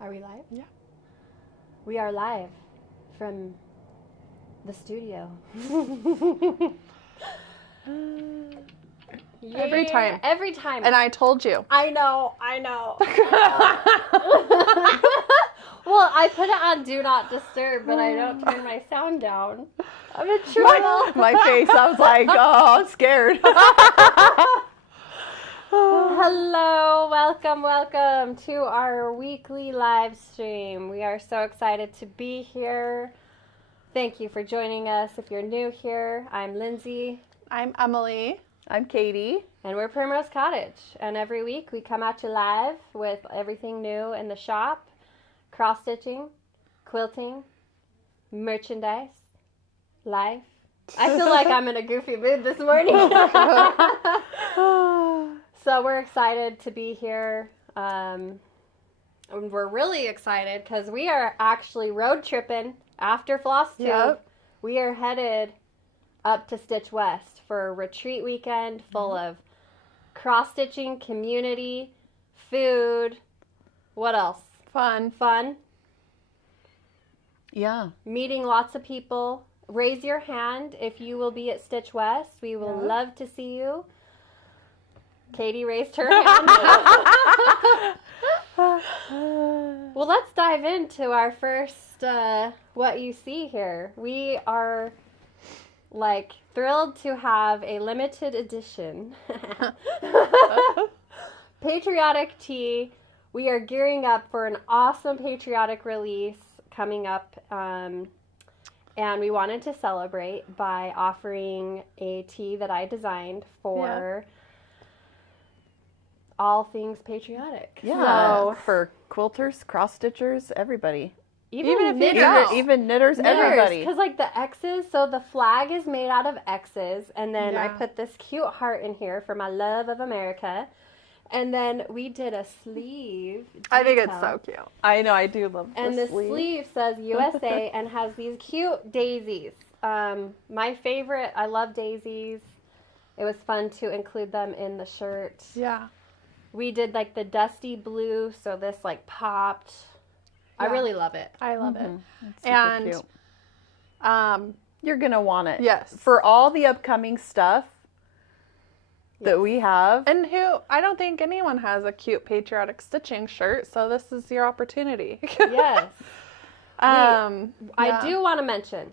Are we live? Yeah. We are live from the studio. Every time. Every time. And I told you. I know. Well, I put it on Do Not Disturb, but I don't turn my sound down. I'm in trouble. My face, I was like, oh, I'm scared. Hello, welcome to our weekly live stream. We are so excited to be here. Thank you for joining us. If you're new here, I'm Lindsay. I'm Emily. I'm Katie. And we're Primrose Cottage. And every week we come at you live with everything new in the shop. Cross-stitching, quilting, merchandise, life. I feel like I'm in a goofy mood this morning. So we're excited to be here. And we're really excited because we are actually road tripping after Flosstube. Yep. We are headed up to Stitch West for a retreat weekend full of cross-stitching, community, food. What else? Fun. Yeah. Meeting lots of people. Raise your hand if you will be at Stitch West. We will love to see you. Katie raised her hand. Well, let's dive into our first what you see here. We are thrilled to have a limited edition Patriotic tee. We are gearing up for an awesome Patriotic release coming up, and we wanted to celebrate by offering a tee that I designed for all things patriotic. Yeah. So, for quilters, cross-stitchers, everybody. even knitters. Even knitters, everybody. Because the X's, so the flag is made out of X's, and then I put this cute heart in here for my love of America. And then we did a sleeve detail. I think it's so cute. I know, I do love this And the sleeve. sleeve says USA and has these cute daisies. My favorite, I love daisies. It was fun to include them in the shirt. Yeah. We did the dusty blue, so this popped. I really love it. I love it. It's super cute. You're going to want it. Yes. For all the upcoming stuff that we have. And I don't think anyone has a cute patriotic stitching shirt, so this is your opportunity. Yes. I do want to mention,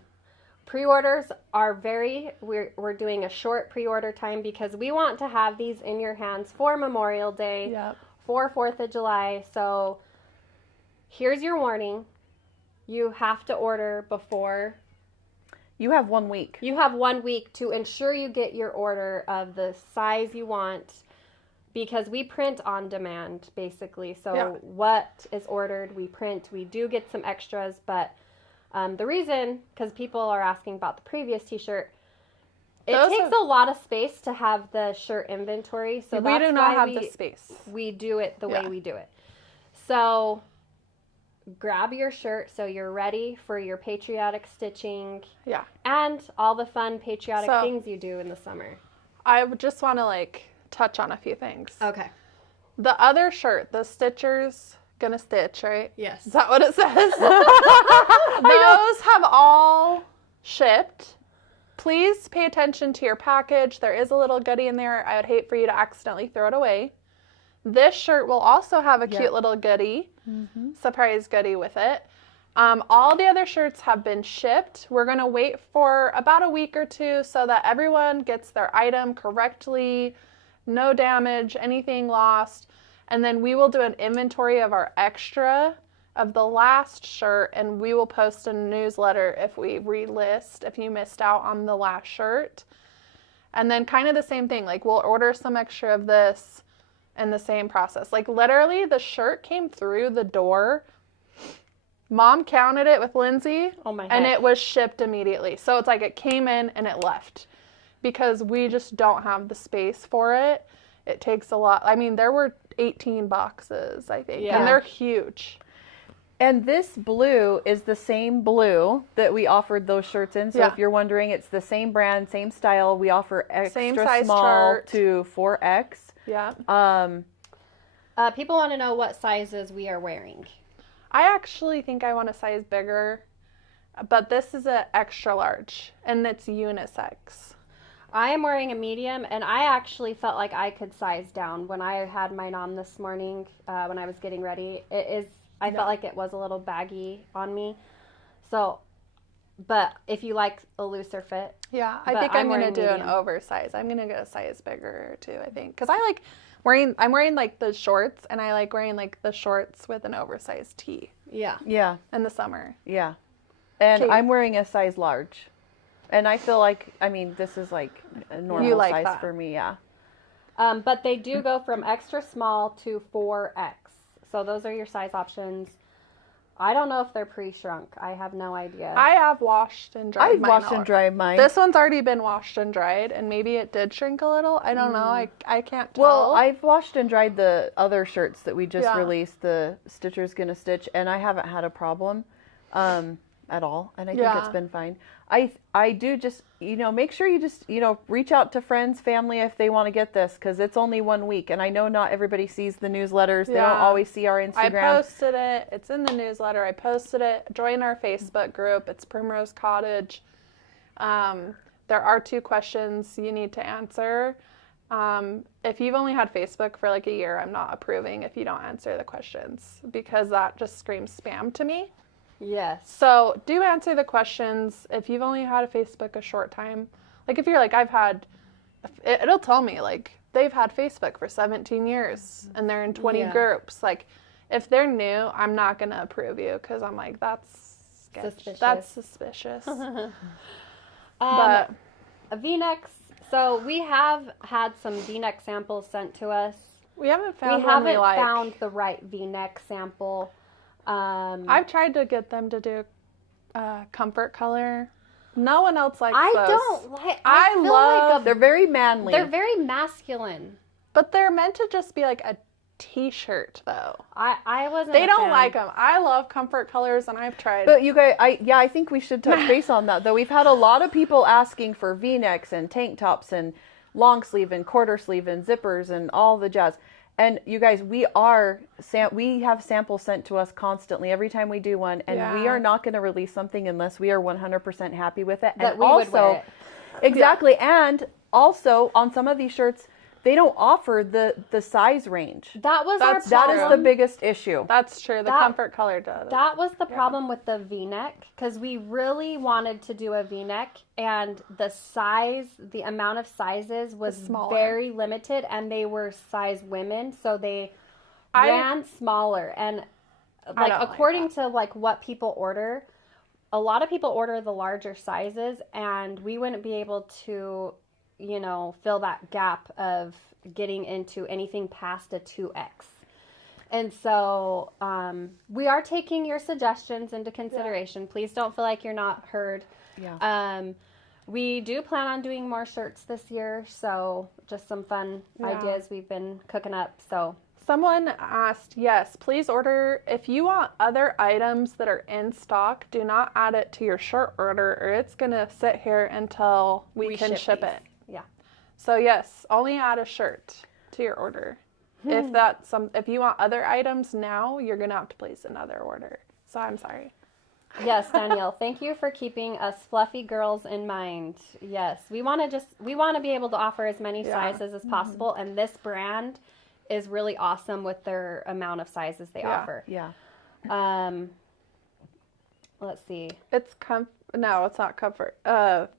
pre-orders are we're doing a short pre-order time because we want to have these in your hands for Memorial Day, for 4th of July. So here's your warning. You have to order before. You have 1 week. You have 1 week to ensure you get your order of the size you want, because we print on demand, basically. So what is ordered, we print. We do get some extras, but the reason, because people are asking about the previous t-shirt, it takes a lot of space to have the shirt inventory. So we do not have the space. We do it the way we do it. So grab your shirt so you're ready for your patriotic stitching and all the fun patriotic things you do in the summer. I would just want to touch on a few things. Okay. The other shirt, the Stitchers Gonna Stitch, right? Yes. Is that what it says? Those have all shipped. Please pay attention to your package. There is a little goodie in there. I would hate for you to accidentally throw it away. This shirt will also have a cute little goodie, surprise goodie with it. All the other shirts have been shipped. We're going to wait for about a week or two so that everyone gets their item correctly, no damage, anything lost. And then we will do an inventory of our extra of the last shirt, and we will post a newsletter if we relist, if you missed out on the last shirt. And then kind of the same thing, we'll order some extra of this. And the same process. Literally, the shirt came through the door. Mom counted it with Lindsay. Oh my and it was shipped immediately. So it's it came in and it left. Because we just don't have the space for it. It takes a lot. I mean, there were 18 boxes, I think. Yeah. And they're huge. And this blue is the same blue that we offered those shirts in. So if you're wondering, it's the same brand, same style. We offer extra Same size small chart. to 4X. Yeah. People want to know what sizes we are wearing. I actually think I want a size bigger, but this is an extra large, and it's unisex. I am wearing a medium, and I actually felt like I could size down when I had mine on this morning when I was getting ready. I felt like it was a little baggy on me. So, but if you like a looser fit. Yeah, I think I'm going to do medium. An oversize. I'm going to go a size bigger too, I think. Because I'm wearing like the shorts, and I like wearing like the shorts with an oversized tee. Yeah. Yeah. In the summer. Yeah. And I'm wearing a size large. And I feel like, I mean, this is like a normal size that. For me, yeah. But they do go from extra small to 4X. So those are your size options. I don't know if they're pre-shrunk. I have no idea. I have washed and dried mine. I've washed and dried mine. This one's already been washed and dried, and maybe it did shrink a little. I don't know. I can't tell. Well, I've washed and dried the other shirts that we just released, the Stitcher's Gonna Stitch, and I haven't had a problem at all, and I think it's been fine. I do just, make sure you just, reach out to friends, family if they want to get this, because it's only 1 week, and I know not everybody sees the newsletters. They don't always see our Instagram. I posted it. It's in the newsletter. I posted it. Join our Facebook group. It's Primrose Cottage. There are 2 questions you need to answer. If you've only had Facebook for like a year, I'm not approving if you don't answer the questions, because that just screams spam to me. Yes. So do answer the questions. If you've only had a Facebook a short time, like if you're like, it'll tell me like they've had Facebook for 17 years and they're in 20 groups. Like if they're new, I'm not going to approve you because I'm like, that's sketch. That's suspicious. But V-necks. So we have had some V-neck samples sent to us. We haven't found the right V-neck sample. I've tried to get them to do comfort color. No one else likes those. I feel like they're very manly. They're very masculine. But they're meant to just be like a t-shirt, though. I wasn't. They don't like them. I love comfort colors, and I've tried. But you guys, I think we should touch base on that, though. We've had a lot of people asking for V-necks and tank tops and long sleeve and quarter sleeve and zippers and all the jazz. And you guys, we have samples sent to us constantly every time we do one, and we are not going to release something unless we are 100% happy with it. That we would wear it. Exactly. Yeah. And also on some of these shirts, they don't offer the size range. That is the biggest issue. That's true. The comfort color does. That was the problem with the V-neck, because we really wanted to do a V-neck, and the amount of sizes was very limited, and they were size women, so they ran smaller. And according to what people order, a lot of people order the larger sizes, and we wouldn't be able to fill that gap of getting into anything past a 2X. And so we are taking your suggestions into consideration. Yeah. Please don't feel like you're not heard. Yeah. We do plan on doing more shirts this year, so just some fun ideas we've been cooking up. So someone asked, yes, please order. If you want other items that are in stock, do not add it to your shirt order, or it's going to sit here until we can ship it. Yeah. So yes, only add a shirt to your order. If you want other items now, you're going to have to place another order. So I'm sorry. Yes, Danielle, thank you for keeping us fluffy girls in mind. Yes, we want to be able to offer as many sizes as possible, and this brand is really awesome with their amount of sizes they offer. Yeah. Let's see. No, it's not Comfort.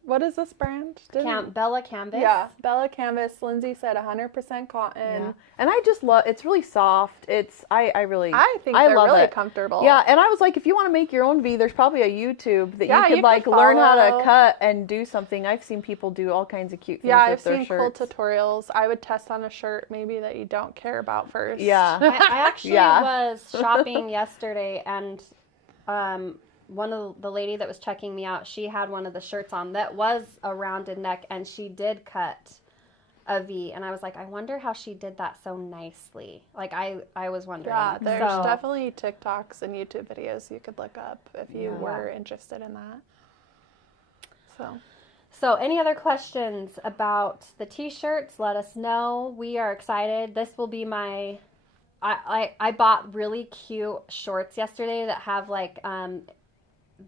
What is this brand? Bella Canvas. Yeah, Bella Canvas. Lindsay said 100% cotton. Yeah. And I just love, it's really soft. I think they're really comfortable. Yeah, and I was like, if you want to make your own V, there's probably a YouTube that you could learn how to cut and do something. I've seen people do all kinds of cute things with their shirts. Yeah, I've seen cool tutorials. I would test on a shirt maybe that you don't care about first. Yeah. I actually was shopping yesterday, and one of the lady that was checking me out, she had one of the shirts on that was a rounded neck, and she did cut a V, and I was like, I wonder how she did that so nicely. I was wondering. Yeah, there's definitely TikToks and YouTube videos you could look up if you were interested in that. So any other questions about the t-shirts, let us know. We are excited. This will be my I bought really cute shorts yesterday that have like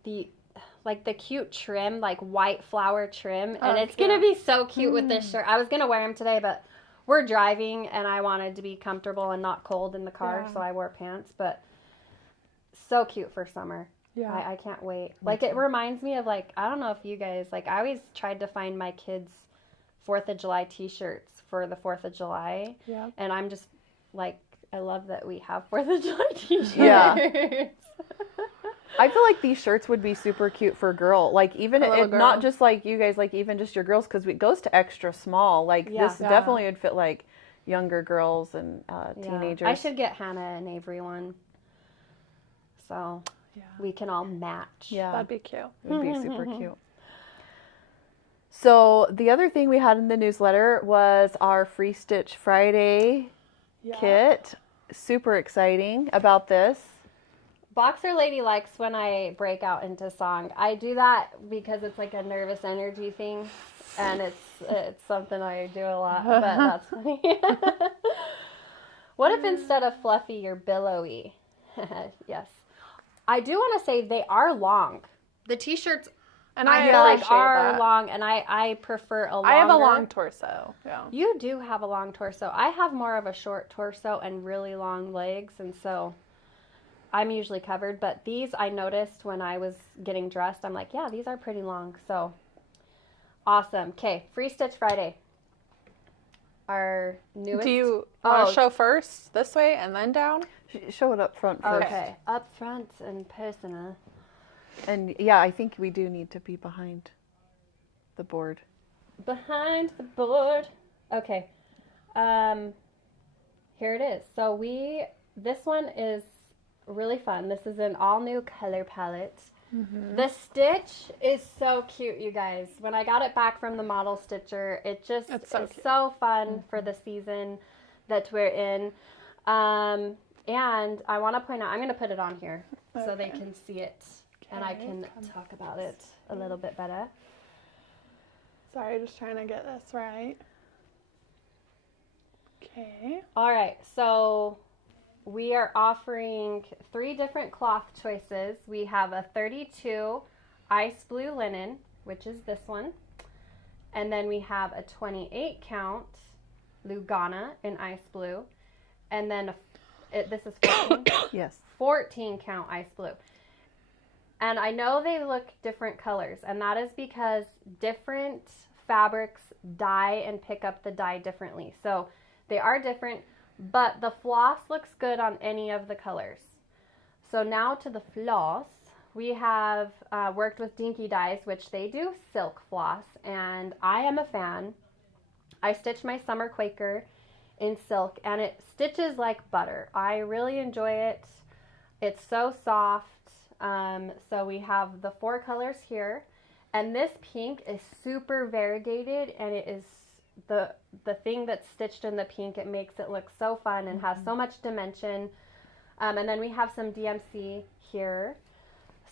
the cute trim, like white flower trim, and it's cute. gonna be so cute with this shirt. I was gonna wear them today, but we're driving and I wanted to be comfortable and not cold in the car, so I wore pants. But so cute for summer. Yeah, I can't wait. Like it reminds me of like, I don't know if you guys like, I always tried to find my kids 4th of July t-shirts for the 4th of July. Yeah. And I'm just like, I love that we have 4th of July t-shirts. Yeah. I feel like these shirts would be super cute for girl. Like even not just like you guys, like even just your girls, because it goes to extra small. Like this definitely would fit like younger girls and teenagers. I should get Hannah and Avery one. So we can all match. Yeah. That'd be cute. It would be super cute. So the other thing we had in the newsletter was our Free Stitch Friday kit. Super exciting about this. Boxer Lady likes when I break out into song. I do that because it's like a nervous energy thing, and it's something I do a lot, but that's funny. What if instead of fluffy, you're billowy? Yes. I do want to say they are long. The t-shirts and I feel like are long, and I prefer a longer. I have a long torso. Yeah. You do have a long torso. I have more of a short torso and really long legs, and so I'm usually covered. But these I noticed when I was getting dressed. I'm like, yeah, these are pretty long. So awesome. Okay, Free Stitch Friday. Our newest. Do you want to show first this way and then down? Show it up front first. Okay, up front and personal. And yeah, I think we do need to be behind the board. Behind the board. Okay. Here it is. So this one is really fun. This is an all new color palette. Mm-hmm. The stitch is so cute, you guys. When I got it back from the model stitcher, it just is so fun for the season that we're in. And I want to point out, I'm going to put it on here so they can see it. And I can talk about it a little bit better. Sorry, just trying to get this right. Okay. All right, so we are offering 3 different cloth choices. We have a 32 ice blue linen, which is this one. And then we have a 28 count Lugana in ice blue. And then this is 14? Yes. 14 count ice blue. And I know they look different colors, and that is because different fabrics dye and pick up the dye differently. So they are different, but the floss looks good on any of the colors. So now to the floss. We have worked with Dinky Dyes, which they do silk floss, and I am a fan. I stitched my Summer Quaker in silk, and it stitches like butter. I really enjoy it. It's so soft. So we have the 4 colors here, and this pink is super variegated, and it is the thing that's stitched in the pink. It makes it look so fun and has so much dimension. And then we have some DMC here.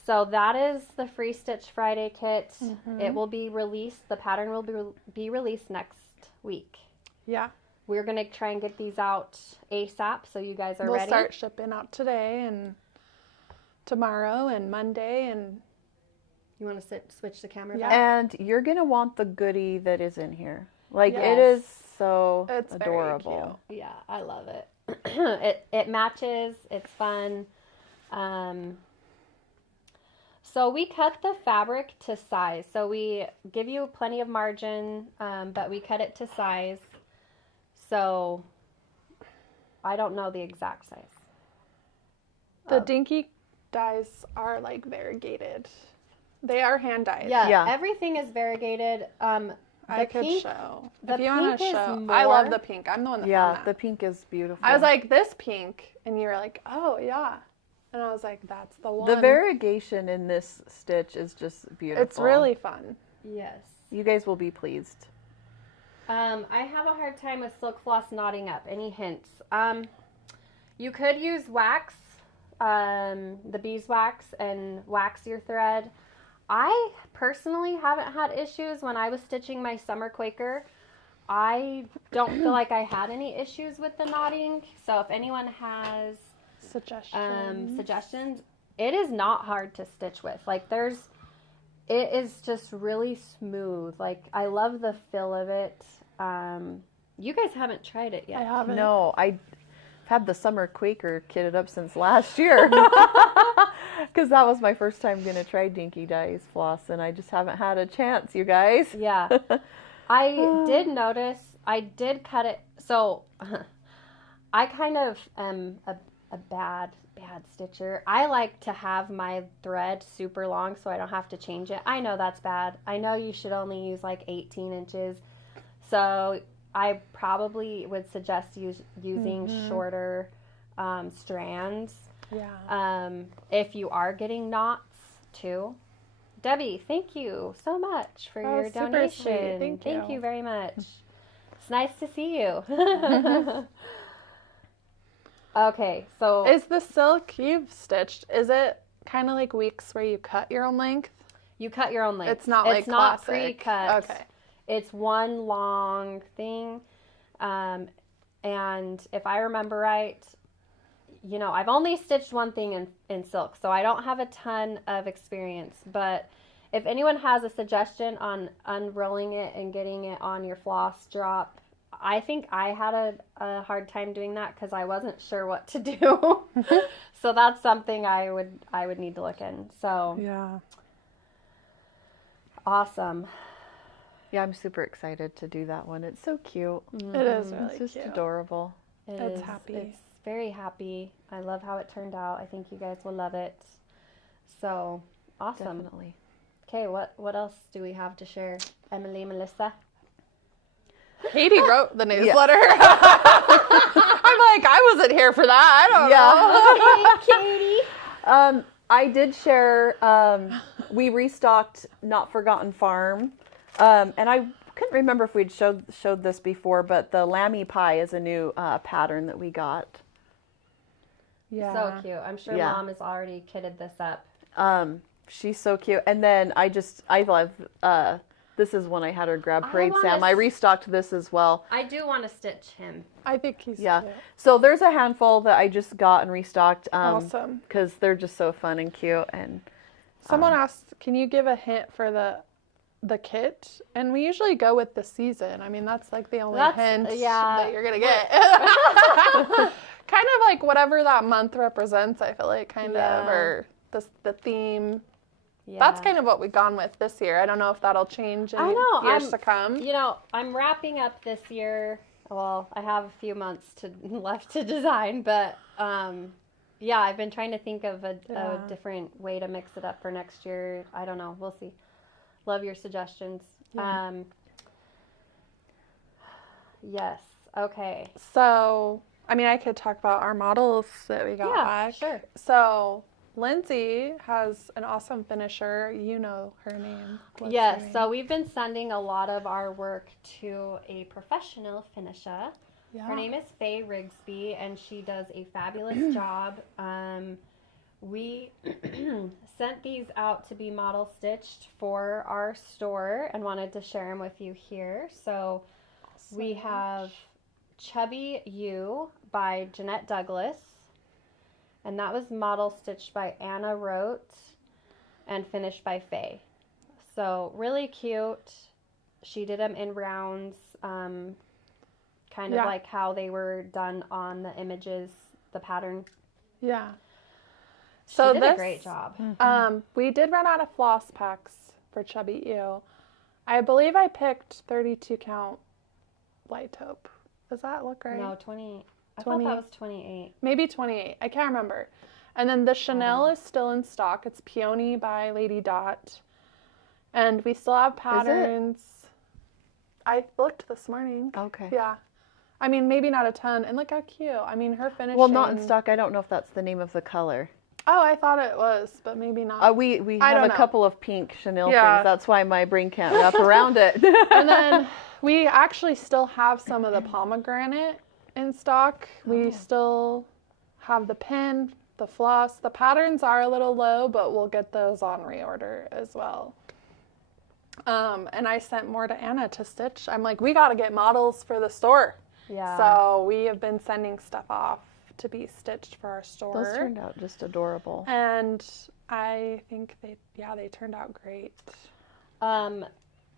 So that is the Free Stitch Friday kit. Mm-hmm. It will be released. The pattern will be released next week. Yeah. We're going to try and get these out ASAP, so you guys are ready. We'll start shipping out today and tomorrow and Monday. And you want to switch the camera back? And you're going to want the goodie that is in here. Like, it is so adorable. Very cute. Yeah, I love it. It matches. It's fun. So we cut the fabric to size. So we give you plenty of margin, but we cut it to size. So I don't know the exact size. The Dinky dyes are like variegated. They are hand dyed. Yeah. Everything is variegated. I could show. If you want to show. I love the pink. I'm the one that found that. The pink is beautiful. I was like, this pink. And you were like, oh, yeah. And I was like, that's the one. The variegation in this stitch is just beautiful. It's really fun. Yes. You guys will be pleased. I have a hard time with silk floss knotting up. Any hints? You could use wax, the beeswax, and wax your thread. I personally haven't had issues when I was stitching my Summer Quaker. I don't feel like I had any issues with the knotting. So if anyone has suggestions, it is not hard to stitch with. Like it is just really smooth. Like I love the feel of it. You guys haven't tried it yet. I haven't. No, I've had the summer Quaker kitted up since last year. Because that was my first time going to try Dinky Dye's floss, and I just haven't had a chance, you guys. Yeah. I did notice, I did cut it, so I kind of am a bad stitcher. I like to have my thread super long so I don't have to change it. I know that's bad. I know you should only use like 18 inches. So I probably would suggest using shorter strands. Yeah. If you are getting knots too. Debbie, thank you so much for your donation. Thank you very much. It's nice to see you. Okay, so is the silk you've stitched, is it kind of like weeks where you cut your own length? You cut your own length. It's not like not classic. pre-cut. Okay. It's one long thing. And if I remember right, you know, I've only stitched one thing in silk, so I don't have a ton of experience. But if anyone has a suggestion on unrolling it and getting it on your floss drop, I think I had a hard time doing that because I wasn't sure what to do. So that's something I would need to look in. So yeah, awesome. Yeah, I'm super excited to do that one. It's so cute. It is really It's just cute. adorable. It's happy. It's very happy. I love how it turned out. I think you guys will love it. So awesome. Definitely. Okay, what else do we have to share? Emily, Melissa? Katie wrote the newsletter. I'm like, I wasn't here for that. I don't know. Hey, Katie. I did share, we restocked Not Forgotten Farm. And I couldn't remember if we'd showed this before, but the Lammy Pie is a new pattern that we got. Yeah. So cute. I'm sure Mom has already kitted this up. She's so cute. And then I love, this is one I had her grab Parade Sam. I restocked this as well. I do want to stitch him. I think he's cute. Cute. So there's a handful that I just got and restocked. Awesome. Because they're just so fun and cute. And someone asked, can you give a hint for the kit? And we usually go with the season. I mean, that's like the only hint that you're going to get. Kind of like whatever that month represents, I feel like, kind of, or the theme. Yeah. That's kind of what we've gone with this year. I don't know if that'll change in years to come. You know, I'm wrapping up this year. Well, I have a few months left to design, but yeah, I've been trying to think of a different way to mix it up for next year. I don't know. We'll see. Love your suggestions. Yeah. Yes. Okay. So, I mean, I could talk about our models that we got back. Sure. So, Lindsay has an awesome finisher. You know her name. What's yes. her name? So we've been sending a lot of our work to a professional finisher. Yeah. Her name is Faye Rigsby, and she does a fabulous job. We sent these out to be model stitched for our store and wanted to share them with you here. So we have Chubby You by Jeanette Douglas. And that was model stitched by Anna Rote and finished by Faye. So really cute. She did them in rounds, kind of like how they were done on the images, the pattern. Yeah. So she did a great job. We did run out of floss packs for Chubby You. I believe I picked 32 count light taupe. Does that look right? No, 20. I thought that was 28. Maybe 28. I can't remember. And then the Chanel is still in stock. It's Peony by Lady Dot. And we still have patterns. I looked this morning. Okay. Yeah. I mean, maybe not a ton. And look how cute. I mean, her finishing. Well, not in stock. I don't know if that's the name of the color. Oh, I thought it was, but maybe not. We have a couple of pink Chanel things. That's why my brain can't wrap around it. And then we actually still have some of the pomegranate in stock. We still have the pin, the floss. The patterns are a little low, but we'll get those on reorder as well. And I sent more to Anna to stitch. I'm like, we got to get models for the store. Yeah. So we have been sending stuff off to be stitched for our store. Those turned out just adorable. And I think they turned out great.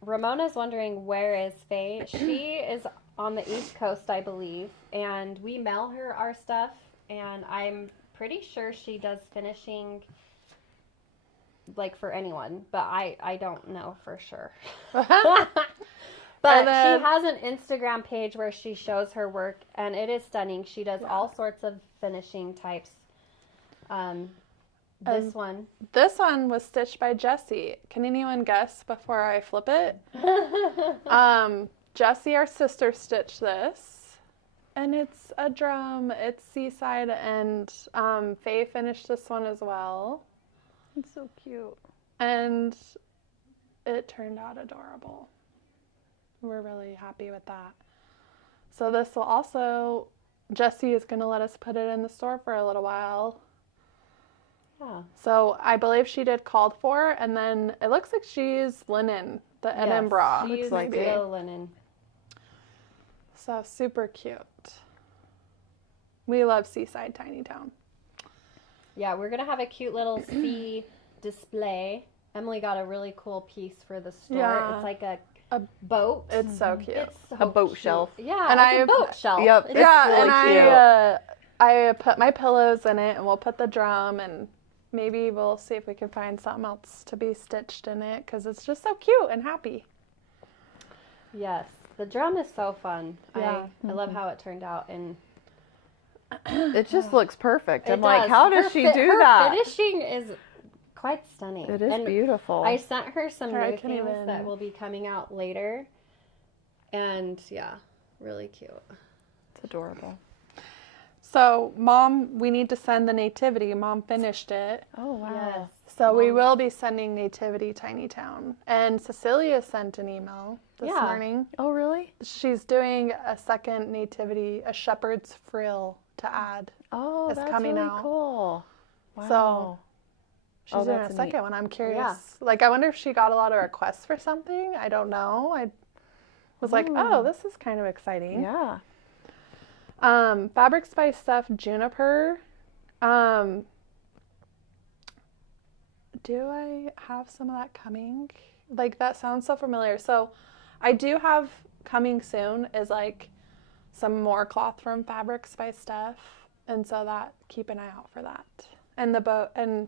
Ramona's wondering, where is Faye? She is on the East Coast, I believe, and we mail her our stuff, and I'm pretty sure she does finishing, like, for anyone, but I don't know for sure. But she has an Instagram page where she shows her work, and it is stunning. She does all sorts of finishing types. This one was stitched by Jessie. Can anyone guess before I flip it? Jessie, our sister, stitched this, and it's a drum. It's Seaside, and Faye finished this one as well. It's so cute. And it turned out adorable. We're really happy with that. So this will also, Jessie is going to let us put it in the store for a little while. Yeah. So I believe she did called for, and then it looks like she used linen, the Edinburgh. She used real linen. So super cute. We love Seaside Tiny Town. Yeah, we're going to have a cute little sea display. Emily got a really cool piece for the store. Yeah. It's like a boat. It's so cute. It's so A boat cute. shelf. Yeah, And it's a boat shelf. Yep. It's Really and I put my pillows in it, and we'll put the drum, and maybe we'll see if we can find something else to be stitched in it, because it's just so cute and happy. Yes, the drum is so fun. Yeah. I love how it turned out, and It just looks perfect. I'm it like, does. how does she do her that? finishing is quite stunning. It is And beautiful. I sent her some Here, I new can things even- that will be coming out later, and yeah, really cute. It's adorable. So, Mom, we need to send the Nativity. Mom finished it. Oh, wow. Yes. So we will be sending Nativity Tiny Town. And Cecilia sent an email this morning. Oh, really? She's doing a second Nativity, a shepherd's frill to add. Oh, It's that's coming really out. cool. Wow. So she's doing a that's second neat. one. I'm curious. Yeah. Like, I wonder if she got a lot of requests for something. I don't know. I was like, oh, this is kind of exciting. Yeah. Fabric Spice stuff, Juniper. Do I have some of that coming? Like, that sounds so familiar. So I do have coming soon is like some more cloth from Fabric Spice stuff. And so that, keep an eye out for that. And the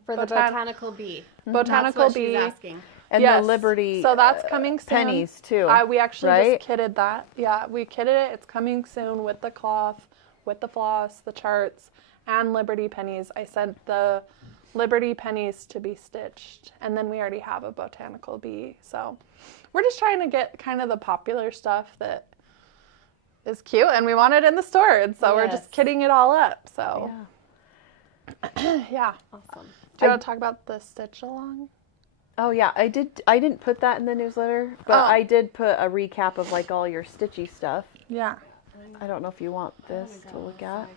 For the botanical bee. Botanical That's what bee. she's asking. And Yes. the Liberty So that's coming soon. pennies, too. We actually right? just kitted that. Yeah, we kitted it. It's coming soon with the cloth, with the floss, the charts, and Liberty pennies. I sent the Liberty pennies to be stitched, and then we already have a botanical bee. So we're just trying to get kind of the popular stuff that is cute, and we want it in the store, and so we're just Yes. kitting it all up. So yeah. Awesome. Do you want to talk about the stitch along? Oh, yeah. I didn't put that in the newsletter, but I did put a recap of, like, all your Stitchy stuff. Yeah. I don't know if you want this to look at.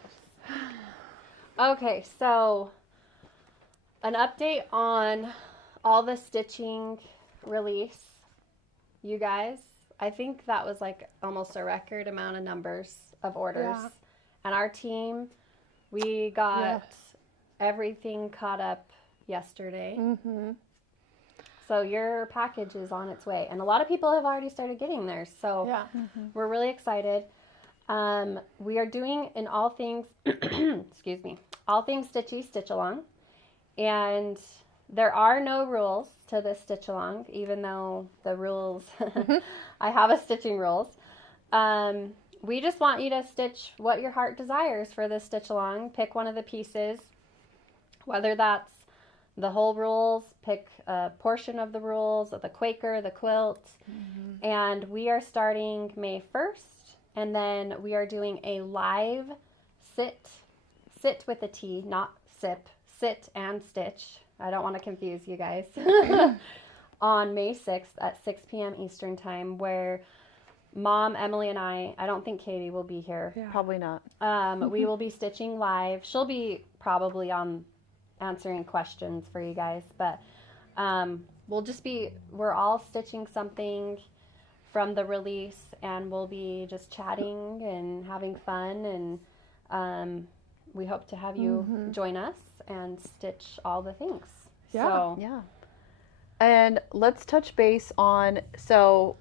Okay, so an update on all the stitching release. You guys, I think that was like almost a record amount of numbers of orders. Yeah. And our team, we got everything caught up yesterday. Mm-hmm. So your package is on its way. And a lot of people have already started getting theirs. So Yeah. we're really excited. We are doing in all things, excuse me, all things Stitchy, Stitch Along. And there are no rules to this Stitch Along, even though the rules, I have a stitching rules. We just want you to stitch what your heart desires for this Stitch Along. Pick one of the pieces, whether that's the whole rules, pick a portion of the rules, of the Quaker, the quilt. And we are starting May 1st. And then we are doing a live sit with a T, not sip, sit and stitch. I don't want to confuse you guys. On May 6th at 6 p.m. Eastern Time, where Mom, Emily, and I don't think Katie will be here. Yeah. Probably not. We will be stitching live. She'll be probably on answering questions for you guys, but we're all stitching something from the release, and we'll be just chatting and having fun, and we hope to have you join us and stitch all the things. Yeah. And let's touch base on, so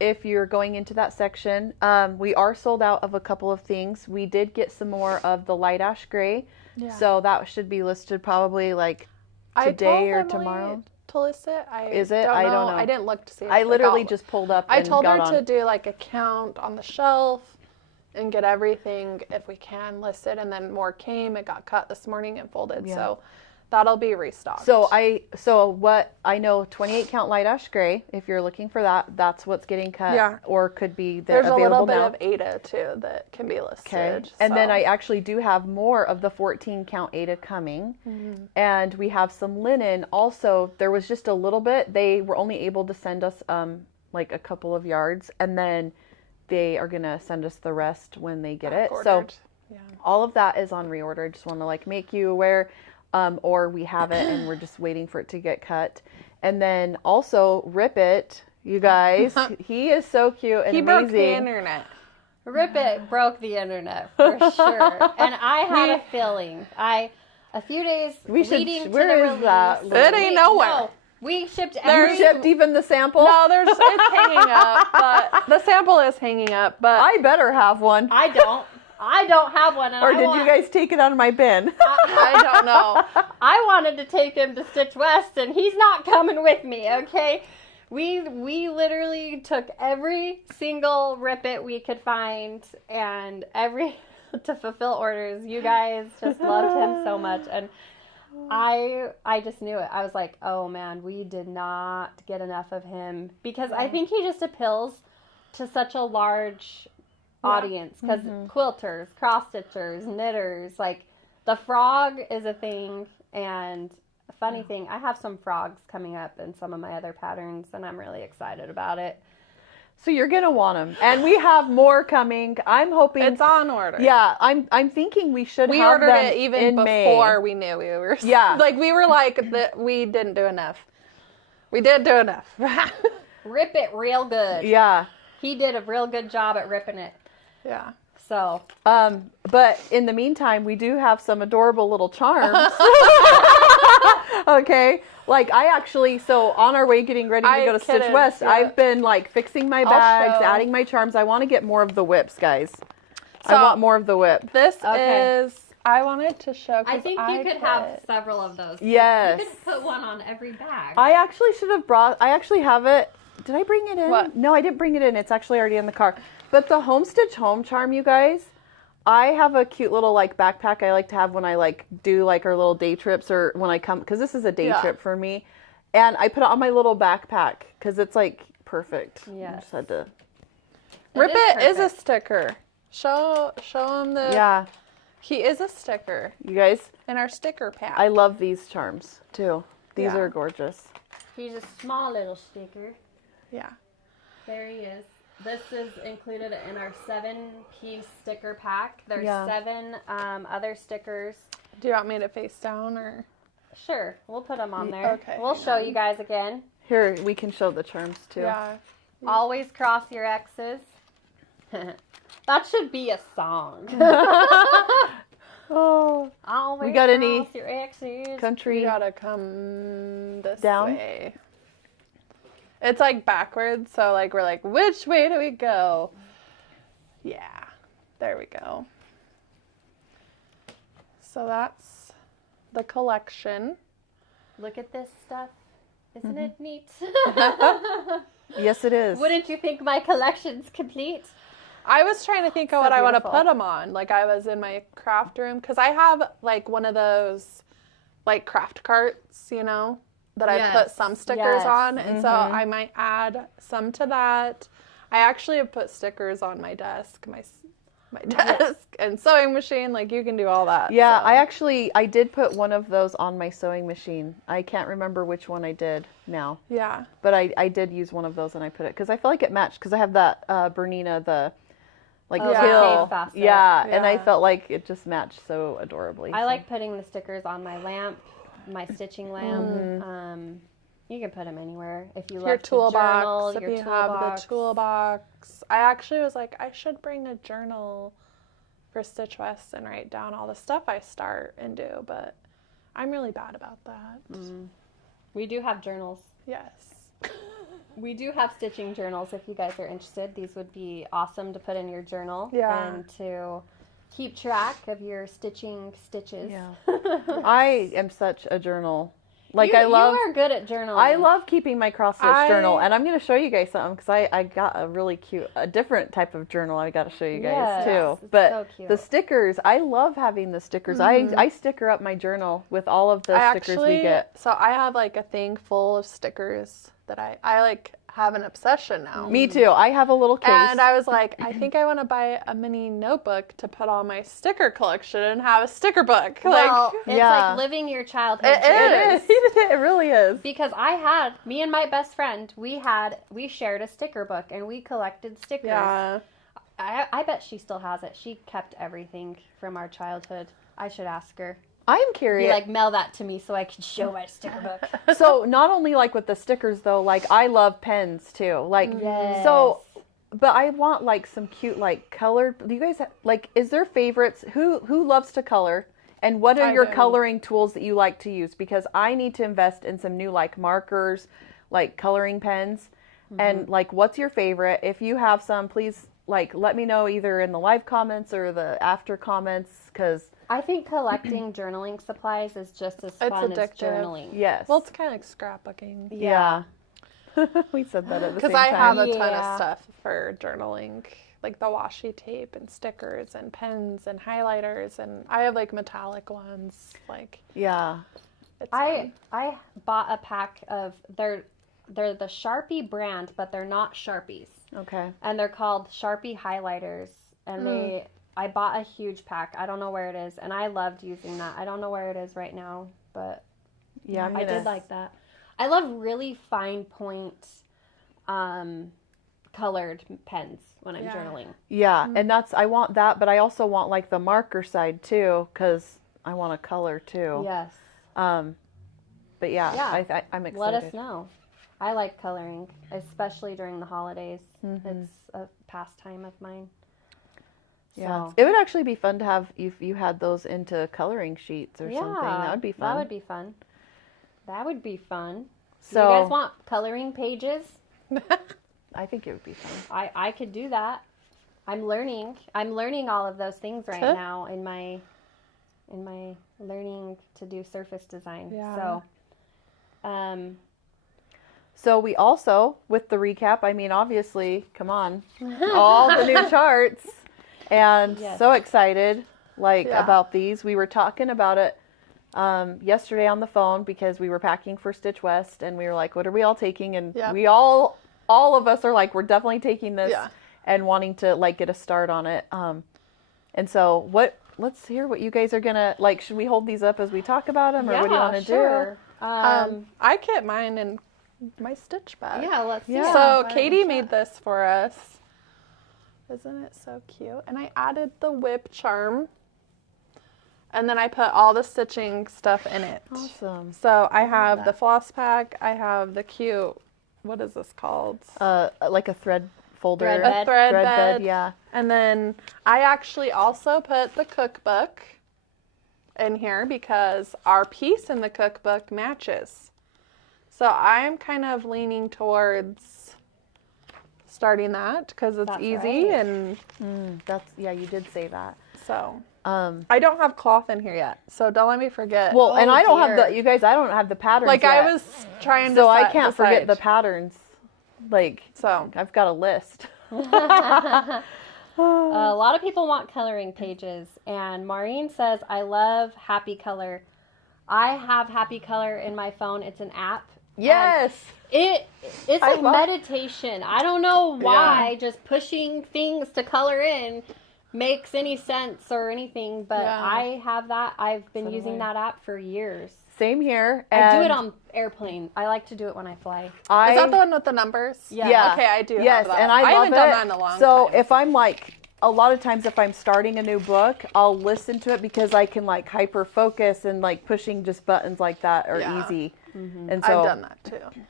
if you're going into that section, we are sold out of a couple of things. We did get some more of the light ash gray. Yeah. So that should be listed probably like today or tomorrow. To list it. Is it? I don't know. I didn't look to see. I literally just pulled up. I told her to do like a count on the shelf and get everything if we can listed, and then more came. It got cut this morning and folded. Yeah. So that'll be restocked. So what I know, 28 count light ash gray. If you're looking for that, that's what's getting cut. Yeah. Or could be There's available a little now. bit of Ada too that can be listed. Okay. And then I actually do have more of the 14 count Ada coming, and we have some linen. Also, there was just a little bit. They were only able to send us like a couple of yards, and then they are gonna send us the rest when they get it. So all of that is on reorder. Just want to like make you aware. Or we have it and we're just waiting for it to get cut. And then also Rip It, you guys. He is so cute and amazing. He broke the internet. Rip It broke the internet for sure. And I had a feeling. A few days leading to the release. That? It ain't nowhere. No, we shipped every... You shipped even the sample? No, it's hanging up. But the sample is hanging up. But I better have one. I don't have one. Or did you guys take it out of my bin? I don't know. I wanted to take him to Stitch West, and he's not coming with me, okay? We literally took every single Rip It we could find, and to fulfill orders. You guys just loved him so much, and I just knew it. I was like, oh man, we did not get enough of him, because I think he just appeals to such a large audience, because quilters, cross stitchers, knitters, like the frog is a thing. And a funny thing, I have some frogs coming up in some of my other patterns, and I'm really excited about it. So you're gonna want them, and we have more coming. I'm hoping it's on order. Yeah, I'm thinking we should. We have ordered them it even in before May. We knew we were. Yeah, like we were like that. We didn't do enough. We did do enough. Rip it real good. Yeah, he did a real good job at ripping it. Yeah. So. But in the meantime, we do have some adorable little charms. Okay. Like so on our way getting ready to go to Stitch West, yeah. I've been like fixing my bags, adding my charms. I want to get more of the whips, guys. So I want more of the whip. This is, I wanted to show. I think you could have several of those. Yes. You could put one on every bag. I actually should have I actually have it. Did I bring it in? What? No, I didn't bring it in. It's actually already in the car. But the Home Stitch Home charm, you guys, I have a cute little like backpack I like to have when I like do like our little day trips, or when I come, because this is a day trip for me. And I put it on my little backpack because it's like perfect. Yeah. I just had to. Rip It is a sticker. Show him the. Yeah. He is a sticker. You guys. In our sticker pack. I love these charms too. These are gorgeous. He's a small little sticker. Yeah. There he is. This is included in our 7-piece sticker pack. There's 7 other stickers. Do you want me to face down or? Sure, we'll put them on there. Okay. We'll show you guys again. Here, we can show the charms too. Yeah. Always cross your X's. That should be a song. Oh. Always we got cross any your X's. Country? You gotta come this down way. It's like backwards, so like we're like, which way do we go? Yeah, there we go. So that's the collection. Look at this stuff. Isn't it neat? Yes, it is. Wouldn't you think my collection's complete? I was trying to think of what I want to put them on. Like I was in my craft room, because I have like one of those like craft carts, you know, that I put some stickers on. And so I might add some to that. I actually have put stickers on my desk, my desk and sewing machine. Like you can do all that. Yeah, so. I did put one of those on my sewing machine. I can't remember which one I did now. Yeah. But I did use one of those, and I put it, because I felt like it matched, because I have that Bernina, the like till. Yeah, and I felt like it just matched so adorably. I like putting the stickers on my lamp, my stitching lamp. You can put them anywhere if you Your love toolbox, to journal. if Your you have the toolbox. I actually was like, I should bring a journal for Stitch West and write down all the stuff I start and do, but I'm really bad about that. We do have journals. Yes. We do have stitching journals if you guys are interested. These would be awesome to put in your journal and to keep track of your stitching stitches. Yeah. I am such a journal. Like you are good at journaling. I love keeping my cross stitch journal, and I'm going to show you guys something because I got a really cute, a different type of journal I got to show you guys too. But so cute. the stickers, I love having the stickers. I sticker up my journal with all of the stickers we get. So I have like a thing full of stickers that I like have an obsession now. Me too. I have a little case. And I was like, I think I want to buy a mini notebook to put all my sticker collection and have a sticker book. Well, it's like living your childhood. It is. It really is. Because me and my best friend, we shared a sticker book and we collected stickers. Yeah. I bet she still has it. She kept everything from our childhood. I should ask her. I am curious. Like, mail that to me so I can show my sticker book. So not only like with the stickers though, like I love pens too. Like, so, but I want like some cute like colored. Do you guys like? Is there favorites? Who loves to color? And what are your coloring tools that you like to use? Because I need to invest in some new like markers, like coloring pens. And like, what's your favorite? If you have some, please like let me know either in the live comments or the after comments, because I think collecting journaling supplies is just as fun as journaling. Yes. Well, it's kind of like scrapbooking. Yeah. We said that at the same time. Because I have a ton of stuff for journaling, like the washi tape and stickers and pens and highlighters, and I have like metallic ones. Like it's I bought a pack of they're the Sharpie brand, but they're not Sharpies. Okay. And they're called Sharpie highlighters, and I bought a huge pack. I don't know where it is, and I loved using that. I don't know where it is right now, but I did like that. I love really fine point colored pens when I'm journaling. Yeah, and I want that, but I also want like the marker side too, because I want to color too. Yes. But I'm excited. Let us know. I like coloring, especially during the holidays. It's a pastime of mine. Yeah, So. it would actually be fun to have if you had those into coloring sheets or something. That would be fun. That would be fun. That would be fun. So, you guys want coloring pages? I think it would be fun. I could do that. I'm learning all of those things right now in my learning to do surface design. Yeah. So we also, with the recap, I mean, obviously, come on, all the new charts. And so excited, about these. We were talking about it yesterday on the phone because we were packing for Stitch West, and we were like, what are we all taking? And we all of us are like, we're definitely taking this and wanting to, get a start on it. And so let's hear what you guys are going to, should we hold these up as we talk about them, or what do you want to do? I kept mine in my stitch bag. Yeah, let's see. So Katie made this for us. Isn't it so cute? And I added the whip charm. And then I put all the stitching stuff in it. Awesome. So I have the floss pack. I have the cute, what is this called? Like a thread folder. A thread bed. Yeah. And then I actually also put the cookbook in here because our piece in the cookbook matches. So I'm kind of leaning towards starting that because it's easy and you did say that. So I don't have cloth in here yet, so don't let me forget. Well, and I don't have I don't have the patterns yet. I was trying to so I can't forget the patterns. So I've got a list. A lot of people want coloring pages, and Maureen says, I love Happy Color. I have Happy Color in my phone. It's an app. Yes. It's like meditation. I don't know why just pushing things to color in makes any sense or anything, but I have that. I've been using that app for years. Same here. I do it on airplane. I like to do it when I fly. Is that the one with the numbers? Yeah. Okay, I do. Yes, have that. and I love haven't done that in a long time. So if I'm a lot of times if I'm starting a new book, I'll listen to it because I can like hyper focus, and like pushing just buttons like that are easy. Mm-hmm. And so I've done that too. Yeah.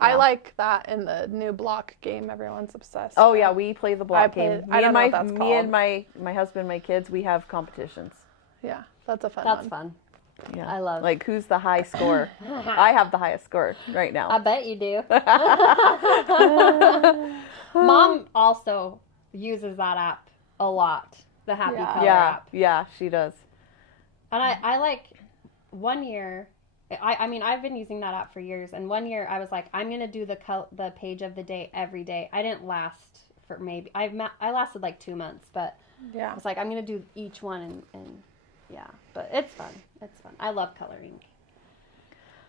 I like that in the new block game everyone's obsessed with. Oh yeah, we play the block game. I don't know what that's called. And my husband, my kids, we have competitions. Yeah, that's a fun That's one. fun. Yeah. I love like who's the high score. I have the highest score right now. I bet you do. Mom also uses that app a lot, the Happy Color app. Yeah, she does. And I like, one year, I mean, I've been using that app for years, and one year I was like, I'm going to do the page of the day every day. I didn't last for maybe, I lasted like 2 months, but I was like, I'm going to do each one, and yeah, but it's fun. It's fun. I love coloring.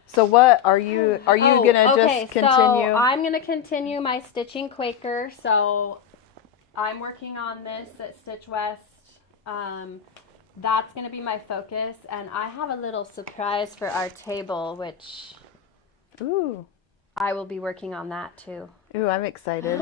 So what are you gonna just continue? So I'm gonna continue my stitching Quaker. So I'm working on this at Stitch West. That's gonna be my focus, and I have a little surprise for our table, which I will be working on that too. Ooh, I'm excited.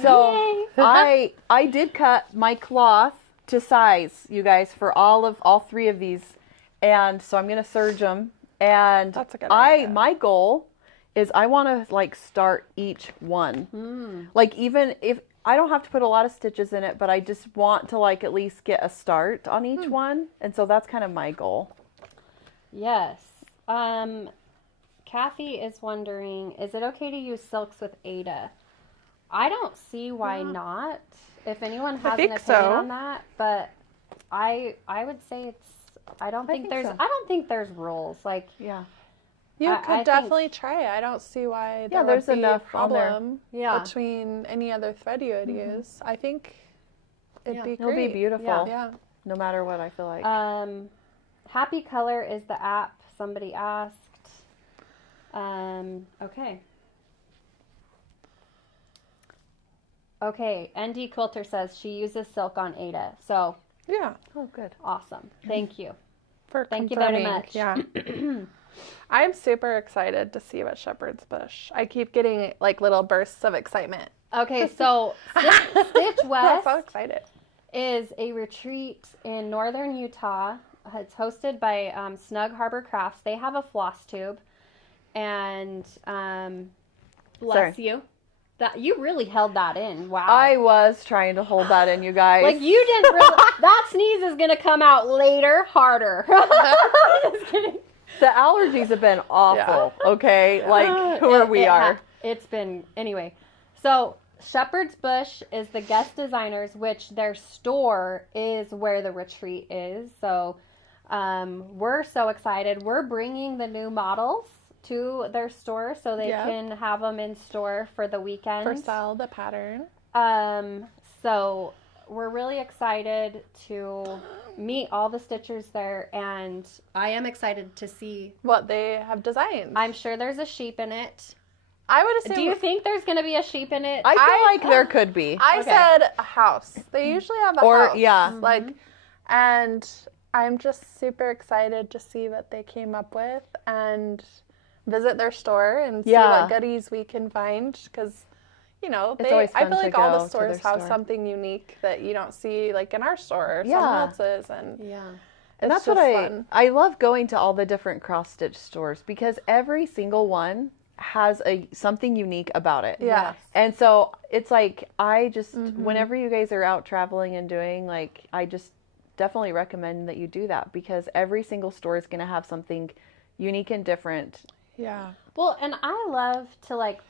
So I did cut my cloth to size, you guys, for all 3 of these, and so I'm gonna serge them. And that's a good idea. My goal is I want to like start each one. Like even if I don't have to put a lot of stitches in it, but I just want to like at least get a start on each one, and so that's kind of my goal. Yes. Kathy is wondering, is it okay to use silks with Ada? I don't see why not. If anyone has an opinion on that, but I would say it's. I don't think there's rules. Like you could definitely try it. I don't see why there there's would be enough a problem on between any other thread you would use. I think it'd be great. It'll be beautiful. Yeah. No matter what, I feel like. Happy Color is the app. Somebody asked. Okay. Okay, ND Quilter says she uses silk on Ada. So, yeah. Oh, good. Awesome. Thank you. Thank you very much. Yeah. I'm super excited to see what Shepherd's Bush. I keep getting like little bursts of excitement. Okay, so Stitch West I'm so excited. Is a retreat in northern Utah. It's hosted by Snug Harbor Crafts. They have a Flosstube. And bless you. That you really held that in. Wow. I was trying to hold that in, you guys. Like you didn't really. That sneeze is gonna come out later, harder. Just kidding. The allergies have been awful. Yeah. Okay, like where we are. It's been anyway. So Shepherd's Bush is the guest designers, which their store is where the retreat is. So we're so excited. We're bringing the new models to their store so they can have them in store for the weekend. For sale, the pattern. So we're really excited to meet all the stitchers there, and I am excited to see what they have designed. I'm sure there's a sheep in it. I would assume. Do you think there's going to be a sheep in it? I feel like there could be. I said a house. They usually have a house. Yeah. Like, and I'm just super excited to see what they came up with and visit their store and see what goodies we can find, because I feel like all the stores have something unique that you don't see like in our store or someone else's, and that's what I love going to all the different cross stitch stores, because every single one has something unique about it. And so it's like I just whenever you guys are out traveling and doing, like, I just definitely recommend that you do that, because every single store is going to have something unique and different. Yeah. Well, and I love to like